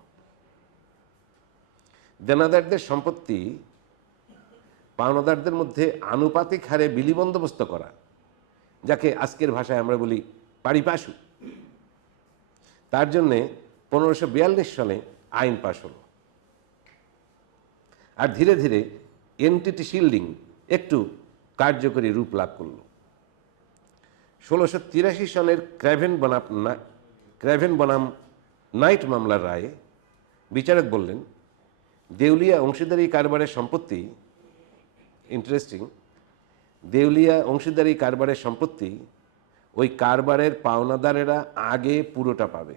দেনাদারদের সম্পত্তি পাওনাদারদের মধ্যে আনুপাতিক হারে বিলি বন্দোবস্ত করা, যাকে আজকের ভাষায় আমরা বলি পারিপাশু, তার জন্যে 1542 সনে আইন পাশ হলো। আর ধীরে ধীরে এন্টিটি শিল্ডিং একটু কার্যকরী রূপ লাভ করল। 1683 সনের ক্র্যাভেন বনাম নাইট মামলার রায়ে বিচারক বললেন, দেউলিয়া অংশীদারি কারবারের সম্পত্তি, ইন্টারেস্টিং, দেউলিয়া অংশীদারি কারবারের সম্পত্তি ওই কারবারের পাওনাদারেরা আগে পুরোটা পাবে,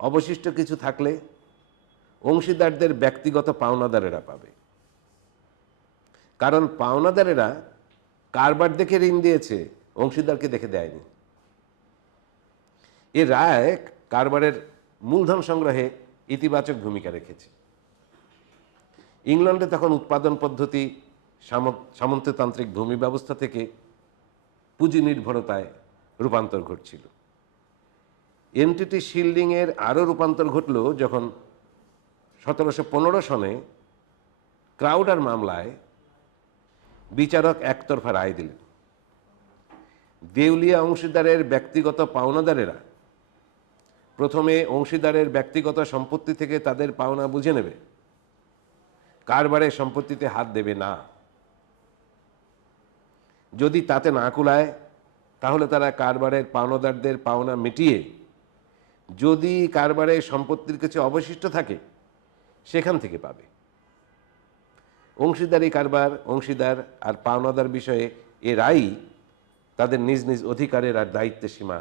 অবশিষ্ট কিছু থাকলে অংশীদারদের ব্যক্তিগত পাওনাদারেরা পাবে। কারণ পাওনাদারেরা কারবার দেখে ঋণ দিয়েছে, অংশীদারকে দেখে দেয়নি। এ রায় কারবারের মূলধন সংগ্রহে ইতিবাচক ভূমিকা রেখেছে। ইংল্যান্ডে তখন উৎপাদন পদ্ধতি সামন্ততান্ত্রিক ভূমি ব্যবস্থা থেকে পুঁজি নির্ভরতায় রূপান্তর ঘটছিল। এন্টিটি শিল্ডিংয়ের আরও রূপান্তর ঘটল যখন 1715 সনে ক্রাউডার মামলায় বিচারক একতরফা রায় দিলেন। দেউলিয়া অংশীদারের ব্যক্তিগত পাওনাদারেরা প্রথমে অংশীদারের ব্যক্তিগত সম্পত্তি থেকে তাদের পাওনা বুঝে নেবে, কারবারের সম্পত্তিতে হাত দেবে না। যদি তাতে না কুলায় তাহলে তারা কারবারের পাওনাদারদের পাওনা মিটিয়ে যদি কারবারের সম্পত্তির কিছু অবশিষ্ট থাকে সেখান থেকে পাবে। অংশীদারি কারবার, অংশীদার আর পাওনাদার বিষয়ে এ রায়ই তাদের নিজ নিজ অধিকারের আর দায়িত্বের সীমা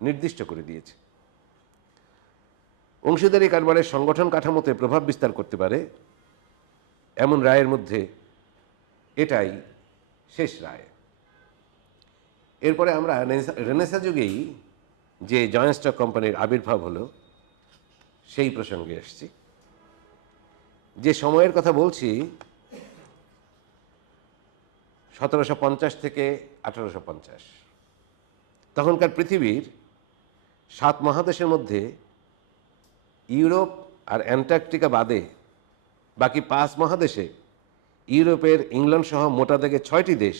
নির্দিষ্ট করে দিয়েছে। অংশীদারি কারবারের সংগঠন কাঠামোতে প্রভাব বিস্তার করতে পারে এমন রায়ের মধ্যে এটাই শেষ রায়। এরপরে আমরা রেনেসাঁ যুগেই যে জয়েন্ট স্টক কোম্পানির আবির্ভাব হলো সেই প্রসঙ্গে এসছি। যে সময়ের কথা বলছি 1750 থেকে 1850, তখনকার পৃথিবীর 7 মহাদেশের মধ্যে ইউরোপ আর অ্যান্টার্কটিকা বাদে বাকি 5 মহাদেশে ইউরোপের ইংল্যান্ড সহ মোটা দাগে 6টি দেশ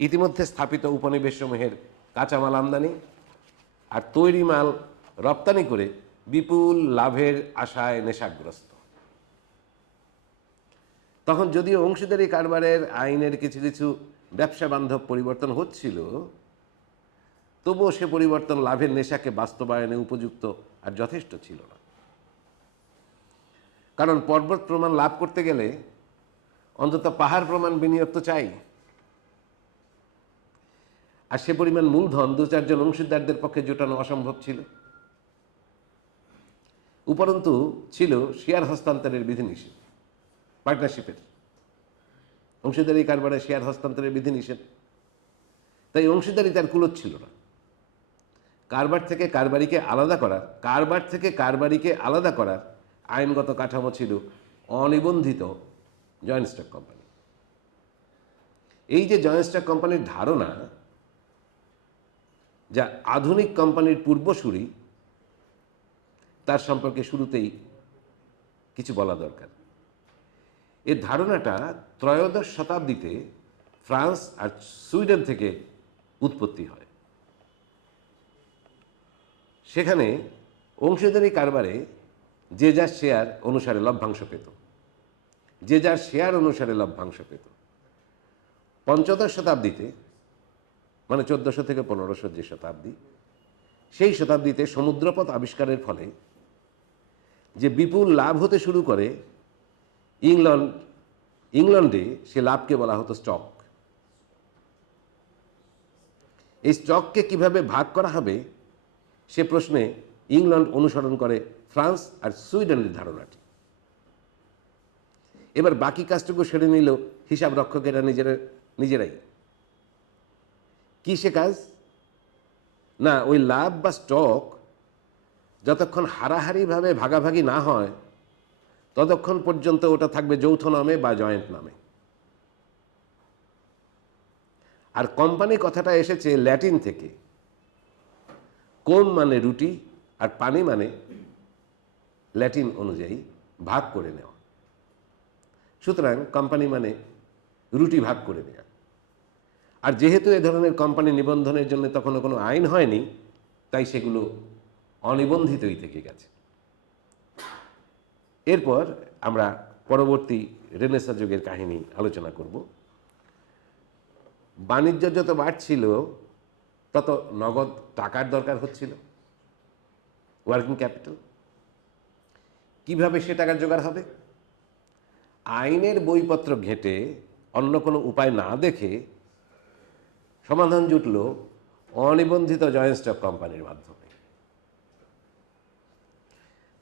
ইতিমধ্যে স্থাপিত উপনিবেশসমূহের কাঁচামাল আমদানি আর তৈরি মাল রপ্তানি করে বিপুল লাভের আশায় নেশাগ্রস্ত। তখন যদিও অংশীদারি কারবারের আইনের কিছু কিছু ব্যবসা বান্ধব পরিবর্তন হচ্ছিল, তবুও সে পরিবর্তন লাভের নেশাকে বাস্তবায়নে উপযুক্ত আর যথেষ্ট ছিল না। কারণ পর্বত প্রমাণ লাভ করতে গেলে অন্তত পাহাড় প্রমাণ বিনিয়োগ তো চাই, আর সে পরিমাণ মূলধন 2-4 জন অংশীদারদের পক্ষে জোটানো অসম্ভব ছিল। উপরন্তু ছিল শেয়ার হস্তান্তরের বিধিনিষেধ, পার্টনারশিপের অংশীদারি কারবারে শেয়ার হস্তান্তরের বিধিনিষেধ। তাই অংশীদারি তার কুলোচ্ছিল না। কারবার থেকে কারবারিকে আলাদা করার আইনগত কাঠামো ছিল অনিবন্ধিত জয়েন্ট স্টক কোম্পানি। এই যে জয়েন্ট স্টক কোম্পানির ধারণা, যা আধুনিক কোম্পানির পূর্বসূরি, তার সম্পর্কে শুরুতেই কিছু বলা দরকার। এর ধারণাটা ত্রয়োদশ শতাব্দীতে ফ্রান্স আর সুইডেন থেকে উৎপত্তি হয়। সেখানে অংশীদারি কারবারে যে যার শেয়ার অনুসারে লভ্যাংশ পেত। পঞ্চদশ শতাব্দীতে, মানে 1400 থেকে 1500 যে শতাব্দী, সেই শতাব্দীতে সমুদ্রপথ আবিষ্কারের ফলে যে বিপুল লাভ হতে শুরু করে ইংল্যান্ডে সে লাভকে বলা হতো স্টক। এই স্টককে কিভাবে ভাগ করা হবে সে প্রশ্নে ইংল্যান্ড অনুসরণ করে ফ্রান্স আর সুইডেনের ধারণাটি। এবার বাকি কাজটুকু সেরে নিল হিসাব রক্ষকেরা নিজেরাই। কি সে কাজ? না, ওই লাভ বা স্টক যতক্ষণ হারাহারিভাবে ভাগাভাগি না হয় ততক্ষণ পর্যন্ত ওটা থাকবে যৌথ নামে বা জয়েন্ট নামে। আর কোম্পানি কথাটা এসেছে ল্যাটিন থেকে। কোম মানে রুটি আর পানি মানে ল্যাটিন অনুযায়ী ভাগ করে নেওয়া। সুতরাং কোম্পানি মানে রুটি ভাগ করে নেওয়া। আর যেহেতু এ ধরনের কোম্পানি নিবন্ধনের জন্য তখনও কোনো আইন হয়নি, তাই সেগুলো অনিবন্ধিতই থেকে গেছে। এরপর আমরা পরবর্তী রেনেসাঁ যুগের কাহিনী আলোচনা করব। বাণিজ্য যত বাড়ছিল তত নগদ টাকার দরকার হচ্ছিল, ওয়ার্কিং ক্যাপিটাল। কিভাবে সে টাকার জোগাড় হবে? আইনের বইপত্র ঘেঁটে অন্য কোনো উপায় না দেখে সমাধান জুটল অনিবন্ধিত জয়েন্ট স্টক কোম্পানির মাধ্যমে।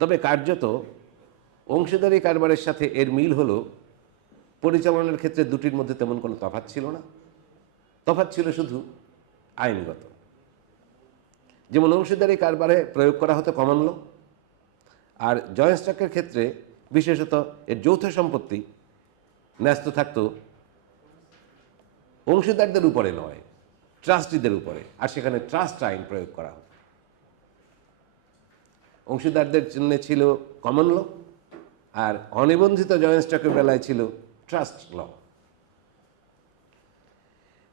তবে কার্যত অংশীদারি কারবারের সাথে এর মিল হলো পরিচালনার ক্ষেত্রে দুটির মধ্যে তেমন কোনো তফাৎ ছিল না। তফাৎ ছিল শুধু আইনগত। যেমন অংশীদারি কারবারে প্রয়োগ করা হতো কমন ল, আর জয়েন্ট স্টকের ক্ষেত্রে বিশেষত এর যৌথ সম্পত্তি ন্যস্ত থাকতো অংশীদারদের উপরে নয়, ট্রাস্টিদের উপরে, আর সেখানে ট্রাস্ট আইন প্রয়োগ করা হতো। অংশীদারদের জন্য ছিল কমন ল, আর অনিবন্ধিত জয়েন্ট স্টকের বেলায় ছিল ট্রাস্ট ল।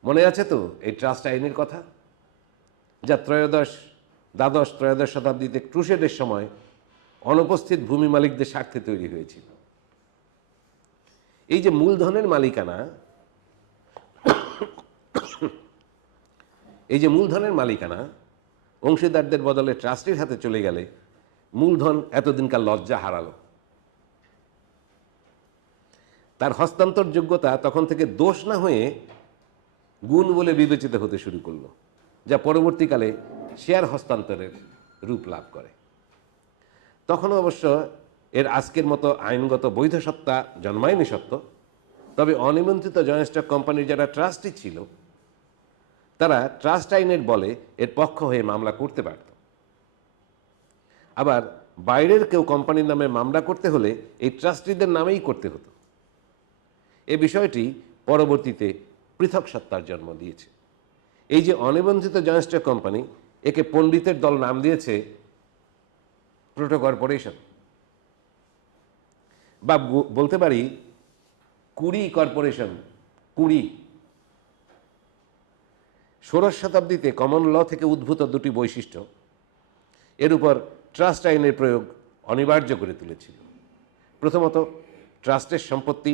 মনে আছে তো এই ট্রাস্ট আইনের কথা, যা দ্বাদশ ত্রয়োদশ শতাব্দীতে ক্রুসেডের সময় অনুপস্থিত ভূমি মালিকদের স্বার্থে তৈরি হয়েছিল। এই যে মূলধনের মালিকানা অংশীদারদের বদলে ট্রাস্টির হাতে চলে গেলে মূলধন এতদিনকার লজ্জা হারালো। তার হস্তান্তর যোগ্যতা তখন থেকে দোষ না হয়ে গুণ বলে বিবেচিত হতে শুরু করলো, যা পরবর্তীকালে শেয়ার হস্তান্তরের রূপ লাভ করে। তখনও অবশ্য এর আজকের মতো আইনগত বৈধ সত্তা জন্মায়নি সত্য, তবে অনিয়ন্ত্রিত জয়েন্ট স্টক কোম্পানির যারা ট্রাস্টি ছিল তারা ট্রাস্ট আইনের বলে এর পক্ষ হয়ে মামলা করতে পারত। আবার বাইরের কেউ কোম্পানির নামে মামলা করতে হলে এই ট্রাস্টিদের নামেই করতে হতো। এ বিষয়টি পরবর্তীতে পৃথক সত্তার জন্ম দিয়েছে। এই যে অনিবন্ধিত জয়েন্ট স্টক কোম্পানি, একে পণ্ডিতের দল নাম দিয়েছে প্রোটো কর্পোরেশন, বা বলতে পারি কুড়ি কর্পোরেশন। কুড়ি 16 শতাব্দীতে কমন ল থেকে উদ্ভূত দুটি বৈশিষ্ট্য এর উপর ট্রাস্ট আইনের প্রয়োগ অনিবার্য করে তুলেছিল। প্রথমত, ট্রাস্টের সম্পত্তি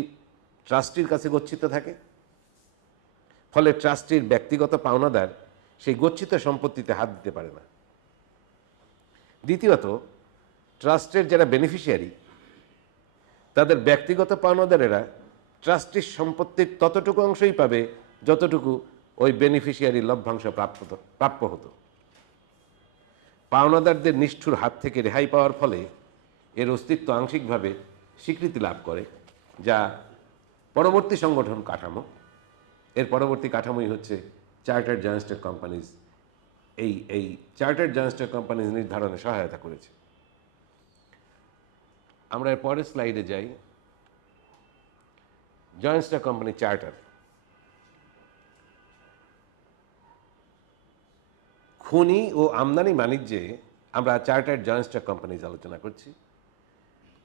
ট্রাস্টির কাছে গচ্ছিত থাকে, ফলে ট্রাস্টির ব্যক্তিগত পাওনাদার সেই গচ্ছিত সম্পত্তিতে হাত দিতে পারে না। দ্বিতীয়ত, ট্রাস্টের যারা বেনিফিশিয়ারি তাদের ব্যক্তিগত পাওনাদারেরা ট্রাস্টির সম্পত্তির ততটুকু অংশই পাবে যতটুকু ওই বেনিফিশিয়ারি লভ্যাংশ প্রাপ্য হতো। পাওনাদারদের নিষ্ঠুর হাত থেকে রেহাই পাওয়ার ফলে এর অস্তিত্ব আংশিকভাবে স্বীকৃতি লাভ করে, যা পরবর্তী সংগঠন কাঠামো, এর পরবর্তী কাঠামোই হচ্ছে চার্টার্ড জয়েন্ট স্টক কোম্পানিজ। এই চার্টার্ড জয়েন্ট স্টক কোম্পানিজ নির্ধারণে সহায়তা করেছে। আমরা এর পরের স্লাইডে যাই। Joint stock company charter. খনি ও আমদানি বাণিজ্যে আমরা চার্টার্ড জয়েন্ট স্টক কোম্পানিজ আলোচনা করছি।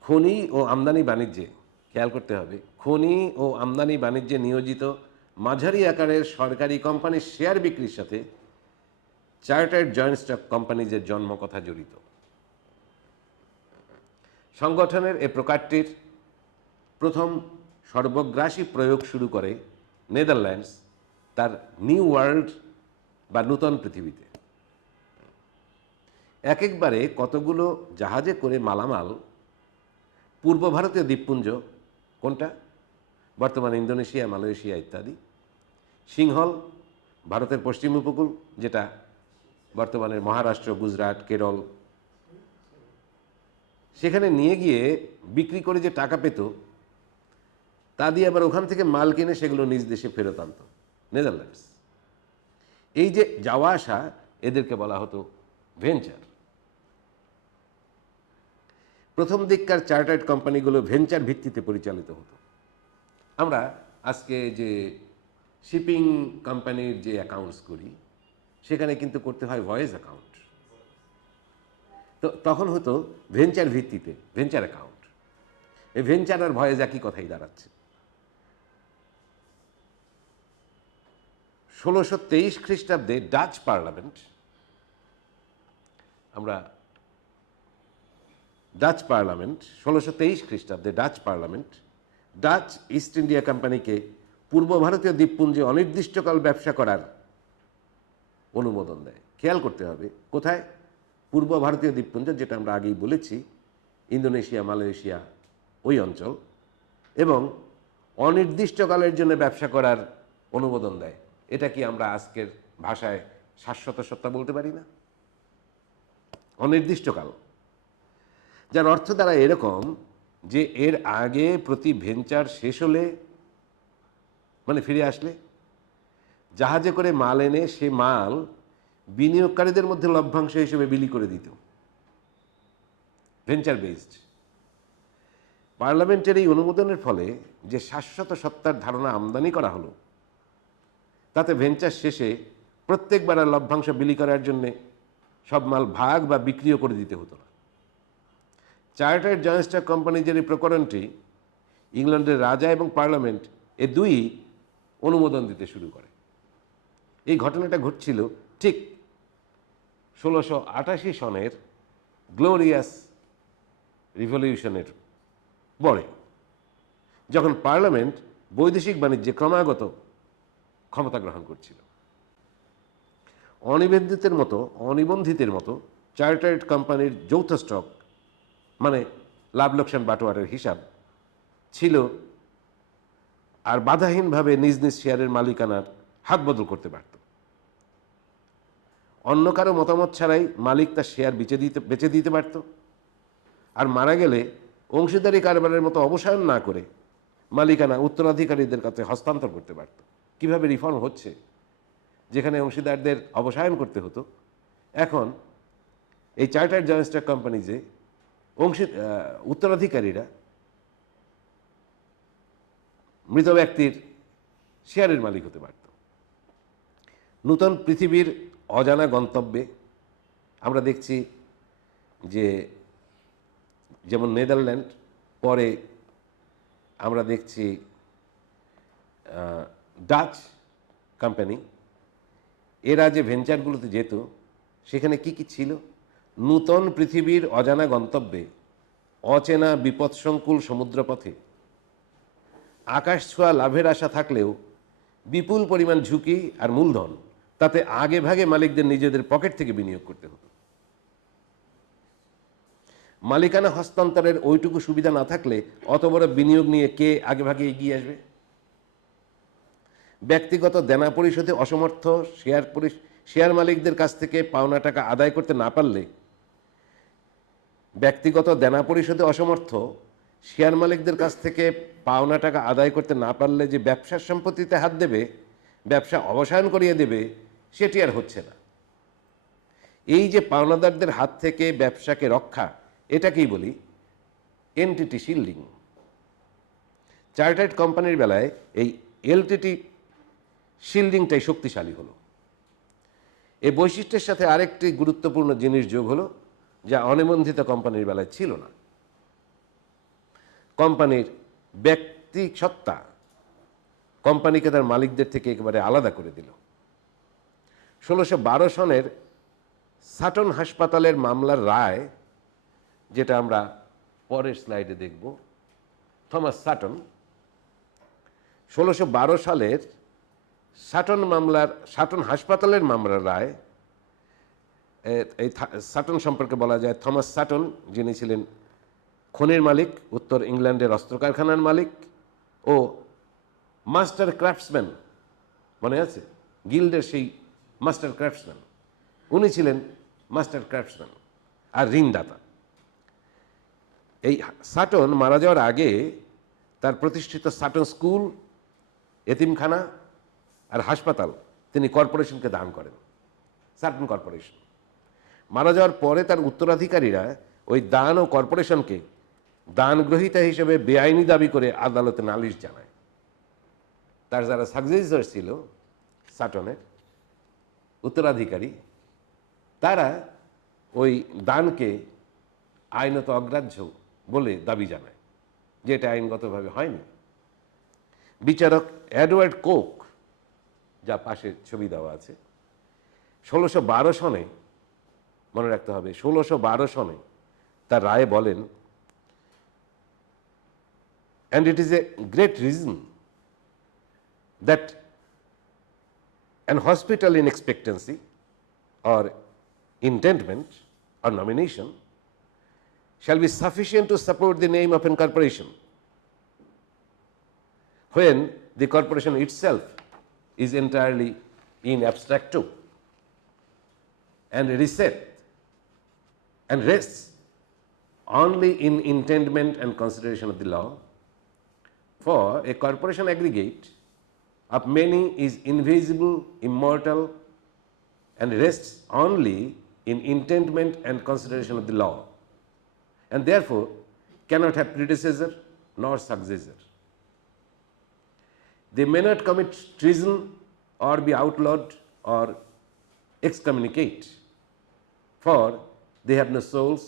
খনি ও আমদানি বাণিজ্যে খেয়াল করতে হবে, খনি ও আমদানি বাণিজ্যে নিয়োজিত মাঝারি আকারের সরকারি কোম্পানির শেয়ার বিক্রির সাথে চার্টার্ড জয়েন্ট স্টক কোম্পানিজের জন্মকথা জড়িত। সংগঠনের এ প্রকারটির প্রথম সর্বগ্রাসী প্রয়োগ শুরু করে নেদারল্যান্ডস তার নিউ ওয়ার্ল্ড বা নূতন পৃথিবীতে। এক একবারে কতগুলো জাহাজে করে মালামাল পূর্ব ভারতীয় দ্বীপপুঞ্জ, কোনটা বর্তমানে ইন্দোনেশিয়া, মালয়েশিয়া ইত্যাদি, সিংহল ভারতের পশ্চিম উপকূল, যেটা বর্তমানে মহারাষ্ট্র, গুজরাট, কেরল, সেখানে নিয়ে গিয়ে বিক্রি করে যে টাকা পেত তা দিয়ে আবার ওখান থেকে মাল কিনে সেগুলো নিজ দেশে ফেরত আনত নেদারল্যান্ডস। এই যে যাওয়া আসা, এদেরকে বলা হতো ভেঞ্চার। প্রথম দিককার চার্টার্ড কোম্পানিগুলো ভেঞ্চার ভিত্তিতে পরিচালিত হতো। আমরা আজকে যে শিপিং কোম্পানির যে অ্যাকাউন্টস করি সেখানে কিন্তু করতে হয় ভয়েস অ্যাকাউন্ট, তো তখন হতো ভেঞ্চার ভিত্তিতে ভেঞ্চার অ্যাকাউন্ট। এই ভেঞ্চার আর ভয়েস একই কথাই দাঁড়াচ্ছে। 1623 খ্রিস্টাব্দে ডাচ পার্লামেন্ট, আমরা ডাচ পার্লামেন্ট 1623 খ্রিস্টাব্দে Dutch parliament Dutch east India কোম্পানিকে পূর্ব ভারতীয় দ্বীপপুঞ্জে অনির্দিষ্টকাল ব্যবসা করার অনুমোদন দেয়। খেয়াল করতে হবে কোথায়, পূর্ব ভারতীয় দ্বীপপুঞ্জ, যেটা আমরা আগেই বলেছি ইন্দোনেশিয়া, মালয়েশিয়া ওই অঞ্চল, এবং অনির্দিষ্টকালের জন্য ব্যবসা করার অনুমোদন দেয়। এটা কি আমরা আজকের ভাষায় শাশ্বত সত্তা বলতে পারি না? অনির্দিষ্টকাল, যার অর্থ দ্বারা এরকম যে এর আগে প্রতি ভেঞ্চার শেষ হলে, মানে ফিরে আসলে, জাহাজে করে মাল এনে সে মাল বিনিয়োগকারীদের মধ্যে লভ্যাংশ হিসেবে বিলি করে দিত। Venture based. পার্লামেন্টের এই অনুমোদনের ফলে যে শাশ্বত সত্তার ধারণা আমদানি করা হলো, তাতে ভেঞ্চার শেষে প্রত্যেকবার আর লভ্যাংশ বিলি করার জন্যে সব মাল ভাগ বা বিক্রিও করে দিতে হতো না। চার্টার্ড জয়েন্ট স্টক কোম্পানিজের এই প্রকরণটি ইংল্যান্ডের রাজা এবং পার্লামেন্ট এ দুই অনুমোদন দিতে শুরু করে। এই ঘটনাটা ঘটছিল ঠিক 1688 সনের গ্লোরিয়াস রিভলিউশনের পরে, যখন পার্লামেন্ট বৈদেশিক বাণিজ্যে ক্রমাগত ক্ষমতা গ্রহণ করছিল। অনিবন্ধিতের মতো চার্টার্ড কোম্পানির যৌথ স্টক, মানে লাভ লোকসান বাটোয়ারের হিসাব ছিল, আর বাধাহীনভাবে নিজ নিজ শেয়ারের মালিকানার হাত বদল করতে পারত। অন্য কারো মতামত ছাড়াই মালিক তার শেয়ার বেচে দিতে পারত। আর মারা গেলে অংশীদারি কারবারের মতো অবসায়ন না করে মালিকানা উত্তরাধিকারীদের কাছে হস্তান্তর করতে পারত। কিভাবে রিফর্ম হচ্ছে, যেখানে অংশীদারদের অবসায়ন করতে হতো, এখন এই চার্টার্ড জয়েন্ট স্টক কোম্পানিজে উত্তরাধিকারীরা মৃত ব্যক্তির শেয়ারের মালিক হতে পারত। নূতন পৃথিবীর অজানা গন্তব্যে আমরা দেখছি যে যেমন নেদারল্যান্ড, পরে আমরা দেখছি ডাচ কোম্পানি, এরা যে ভেঞ্চারগুলোতে যেত সেখানে কি কি ছিল? নূতন পৃথিবীর অজানা গন্তব্যে অচেনা বিপদসংকুল সমুদ্রপথে আকাশ ছোঁয়া লাভের আশা থাকলেও বিপুল পরিমাণ ঝুঁকি আর মূলধন, তাতে আগে ভাগে মালিকদের নিজেদের পকেট থেকে বিনিয়োগ করতে হতো। মালিকানা হস্তান্তরের ওইটুকু সুবিধা না থাকলে অত বড় বিনিয়োগ নিয়ে কে আগে ভাগে এগিয়ে আসবে? ব্যক্তিগত দেনা পরিশোধে অসমর্থ শেয়ার মালিকদের কাছ থেকে পাওনা টাকা আদায় করতে না পারলে, ব্যক্তিগত দেনা পরিশোধে অসমর্থ শেয়ার মালিকদের কাছ থেকে পাওনা টাকা আদায় করতে না পারলে যে ব্যবসার সম্পত্তিতে হাত দেবে, ব্যবসা অবসান করিয়ে দেবে, সেটি আর হচ্ছে না। এই যে পাওনাদারদের হাত থেকে ব্যবসাকে রক্ষা, এটাকেই বলি এনটিটি শিল্ডিং। চার্টার্ড কোম্পানির বেলায় এই এলটিটি শিল্ডিংটাই শক্তিশালী হলো। এই বৈশিষ্ট্যের সাথে আরেকটি গুরুত্বপূর্ণ জিনিস যোগ হলো, যা অনিবন্ধিত কোম্পানির বেলায় ছিল না। কোম্পানির ব্যক্তি সত্তা কোম্পানিকে তার মালিকদের থেকে একেবারে আলাদা করে দিল। 1612 সনের সাটন হাসপাতালের মামলার রায়, যেটা আমরা পরের স্লাইডে দেখব, থমাস সাটন 1612 সালের সাটন হাসপাতালের মামলার রায়, এই সাটন সম্পর্কে বলা যায়, থমাস সাটন যিনি ছিলেন খনির মালিক, উত্তর ইংল্যান্ডের অস্ত্র কারখানার মালিক ও মাস্টার ক্রাফটসম্যান, মনে আছে গিল্ডের সেই মাস্টার ক্রাফটসম্যান, উনি ছিলেন মাস্টার ক্রাফটসম্যান আর ঋণদাতা। এই সাটন মারা যাওয়ার আগে তার প্রতিষ্ঠিত সাটন স্কুল, এতিমখানা আর হাসপাতাল তিনি কর্পোরেশনকে দান করেন, সাটন কর্পোরেশন। মারা যাওয়ার পরে তার উত্তরাধিকারীরা ওই দান ও কর্পোরেশনকে দান গ্রহীতা হিসেবে বেআইনি দাবি করে আদালতে নালিশ জানায়। তার যারা সাকসেসর ছিল সাটনের উত্তরাধিকারী, তারা ওই দানকে আইনত অগ্রাহ্য বলে দাবি জানায়, যে এটা আইনগতভাবে হয়নি। বিচারক এডওয়ার্ড কোক, যা পাশে ছবি দেওয়া আছে, 1612 সনে, মনে রাখতে হবে 1612 সনে তার রায়ে বলেন, and it is a great reason that an hospital in expectancy or intendment or nomination shall be sufficient to support the name of a corporation when the corporation itself is entirely in abstracto and rests only in intendment and consideration of the law. For a corporation aggregate of many is invisible, immortal, and rests only in intendment and consideration of the law, and therefore cannot have predecessor nor successor. They may not commit treason or be outlawed or excommunicate, for they have no souls,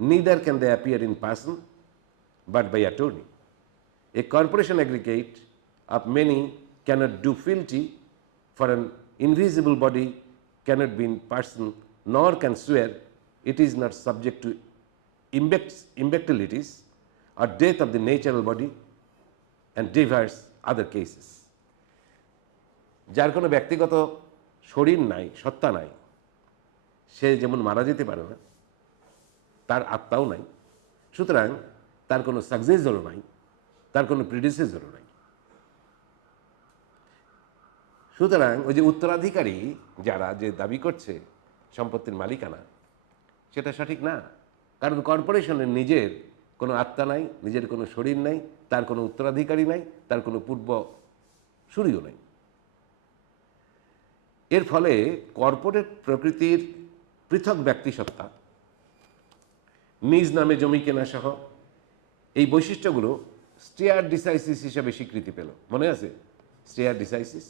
neither can they appear in person but by attorney. A corporation aggregate of many cannot do fealty, for an invisible body cannot be in person nor can swear. It is not subject to imbecilities or death of the natural body and diverse other cases. যার কোনো ব্যক্তিগত শরীর নাই, সত্তা নাই, সে যেমন মারা যেতে পারে না, তার আত্মাও নাই, সুতরাং তার কোনো সাকসেসরও নাই, তার কোনো প্রিডিসেসরও নাই। সুতরাং ওই যে উত্তরাধিকারী যারা যে দাবি করছে সম্পত্তির মালিকানা, সেটা সঠিক না। কারণ কর্পোরেশনের নিজের কোনো আত্মা নাই, নিজের কোনো শরীর নাই, তার কোনো উত্তরাধিকারী নাই, তার কোনো পূর্ব সুরীও নাই। এর ফলে কর্পোরেট প্রকৃতির পৃথক ব্যক্তিসত্তা, নিজ নামে জমি কেনা সহ এই বৈশিষ্ট্যগুলো স্টেয়ার ডিসাইসিস হিসাবে স্বীকৃতি পেল। মনে আছে স্টেয়ার ডিসাইসিস?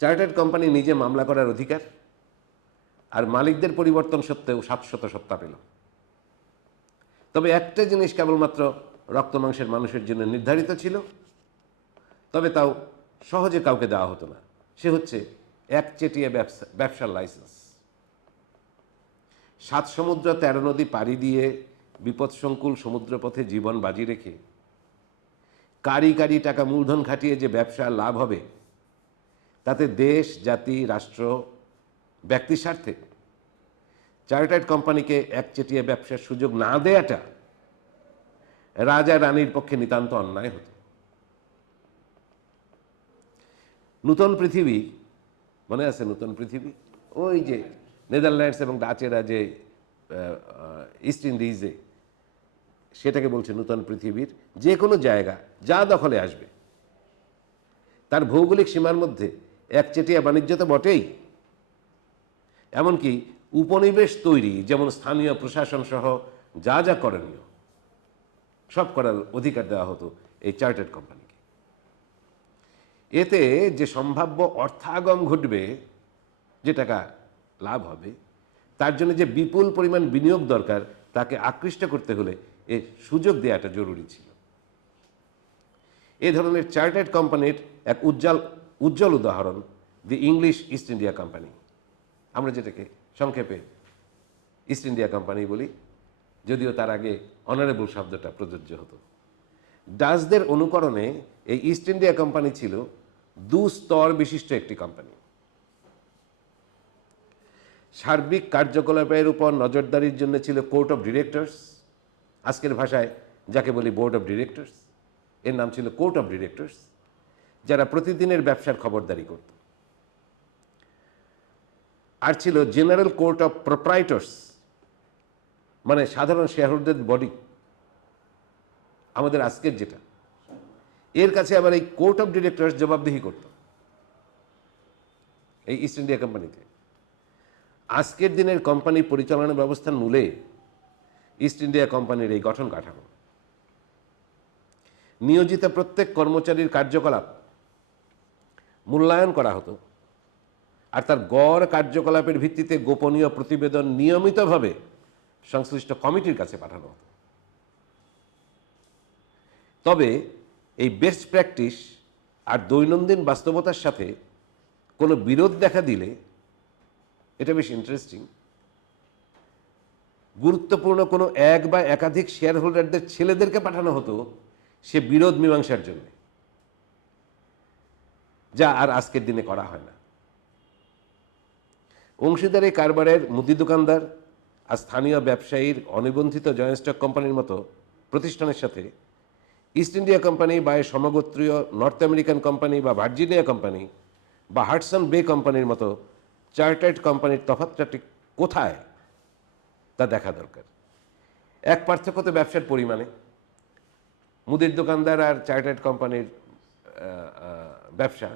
চার্টার্ড কোম্পানি নিজে মামলা করার অধিকার আর মালিকদের পরিবর্তন সত্ত্বেও 700 সত্তা পেল। তবে একটা জিনিস কেবলমাত্র রক্ত মাংসের মানুষের জন্য নির্ধারিত ছিল, তবে তাও সহজে কাউকে দেওয়া হতো না। সে হচ্ছে একচেটিয়া ব্যবসার লাইসেন্স। 7 সমুদ্র 13 নদী পাড়ি দিয়ে বিপদসংকুল সমুদ্রপথে জীবন বাজি রেখে কারি কারি টাকা মূলধন খাটিয়ে যে ব্যবসা লাভ হবে, তাতে দেশ, জাতি, রাষ্ট্র, ব্যক্তির স্বার্থে চার্টার্ড কোম্পানিকে একচেটিয়া ব্যবসার সুযোগ না দেয়াটা রাজা রানীর পক্ষে নিতান্ত অন্যায় হতো। নূতন পৃথিবী, মনে আছে নূতন পৃথিবী? ওই যে নেদারল্যান্ডস এবং ডাচেরা যে ইস্ট ইন্ডিজে, সেটাকে বলছে নূতন পৃথিবীর যে কোনো জায়গা যা দখলে আসবে তার ভৌগোলিক সীমার মধ্যে একচেটিয়া বাণিজ্য তো বটেই, এমনকি উপনিবেশ তৈরি, যেমন স্থানীয় প্রশাসন সহ যা যা করণীয় সব করার অধিকার দেওয়া হতো এই চার্টার্ড কোম্পানিকে। এতে যে সম্ভাব্য অর্থাগম ঘটবে, যে টাকা লাভ হবে, তার জন্য যে বিপুল পরিমাণ বিনিয়োগ দরকার, তাকে আকৃষ্ট করতে হলে এর সুযোগ দেওয়াটা জরুরি ছিল। এ ধরনের চার্টার্ড কোম্পানির এক উজ্জ্বল উদাহরণ the English east India company, আমরা যেটাকে সংক্ষেপে ইস্ট ইন্ডিয়া কোম্পানি বলি, যদিও তার আগে অনারেবল শব্দটা প্রযোজ্য হতো। ডাচদের অনুকরণে এই ইস্ট ইন্ডিয়া কোম্পানি ছিল 2 স্তর বিশিষ্ট একটি কোম্পানি। সার্বিক কার্যকলাপের উপর নজরদারির জন্য ছিল কোর্ট অফ ডিরেক্টরস, আজকের ভাষায় যাকে বলি বোর্ড অফ ডিরেক্টরস, এর নাম ছিল কোর্ট অফ ডিরেক্টরস, যারা প্রতিদিনের ব্যবসার খবরদারি করত। আর ছিল জেনারেল কোর্ট অফ প্রোপ্রাইটরস, মানে সাধারণ শেয়ারহোল্ডার বডি, আমাদের আজকের যেটা, এর কাছে আবার এই কোর্ট অফ ডিরেক্টরস জবাবদিহি করত এই ইস্ট ইন্ডিয়া কোম্পানিতে। আজকের দিনের কোম্পানি পরিচালনা ব্যবস্থার মূলে ইস্ট ইন্ডিয়া কোম্পানির এই গঠন কাঠামো। নিয়োজিত প্রত্যেক কর্মচারীর কার্যকলাপ মূল্যায়ন করা হতো, আর তার গড় কার্যকলাপের ভিত্তিতে গোপনীয় প্রতিবেদন নিয়মিতভাবে সংশ্লিষ্ট কমিটির কাছে পাঠানো হতো। তবে এই বেস্ট প্র্যাকটিস আর দৈনন্দিন বাস্তবতার সাথে কোনো বিরোধ দেখা দিলে, এটা বেশ ইন্টারেস্টিং, গুরুত্বপূর্ণ কোনো এক বা একাধিক শেয়ার হোল্ডারদের ছেলেদেরকে পাঠানো হতো সে বিরোধ মীমাংসার জন্য, যা আর আজকের দিনে করা হয় না। অংশীদারি কারবারের মুদি দোকানদার আর স্থানীয় ব্যবসায়ীর অনিবন্ধিত জয়েন্ট স্টক কোম্পানির মতো প্রতিষ্ঠানের সাথে ইস্ট ইন্ডিয়া কোম্পানি বা এর সমগোত্রীয় নর্থ আমেরিকান কোম্পানি বা ভার্জিনিয়া কোম্পানি বা হাডসন বে কোম্পানির মতো চার্টার্ড কোম্পানির তফাৎটা ঠিক কোথায় তা দেখা দরকার। এক পার্থক্য তো ব্যবসার পরিমাণে, মুদির দোকানদার আর চার্টার্ড কোম্পানির ব্যবসা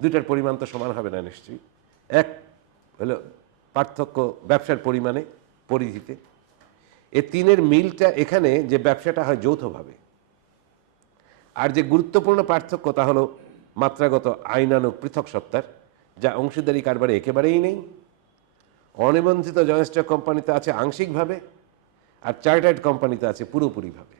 দুইটার পরিমাণ তো সমান হবে না নিশ্চয়ই। এক হলো পার্থক্য ব্যবসার পরিমাণে, পরিধিতে। এ তিনের মিলটা এখানে যে ব্যবসাটা হয় যৌথভাবে। আর যে গুরুত্বপূর্ণ পার্থক্য তা হলো মাত্রাগত আইনানুগ পৃথক সত্তার, যা অংশীদারি কারবারে একেবারেই নেই। অনিবন্ধিত জয়েন্ট স্টক কোম্পানিতে আছে আংশিকভাবে, আর চার্টার্ড কোম্পানিতে আছে পুরোপুরিভাবে।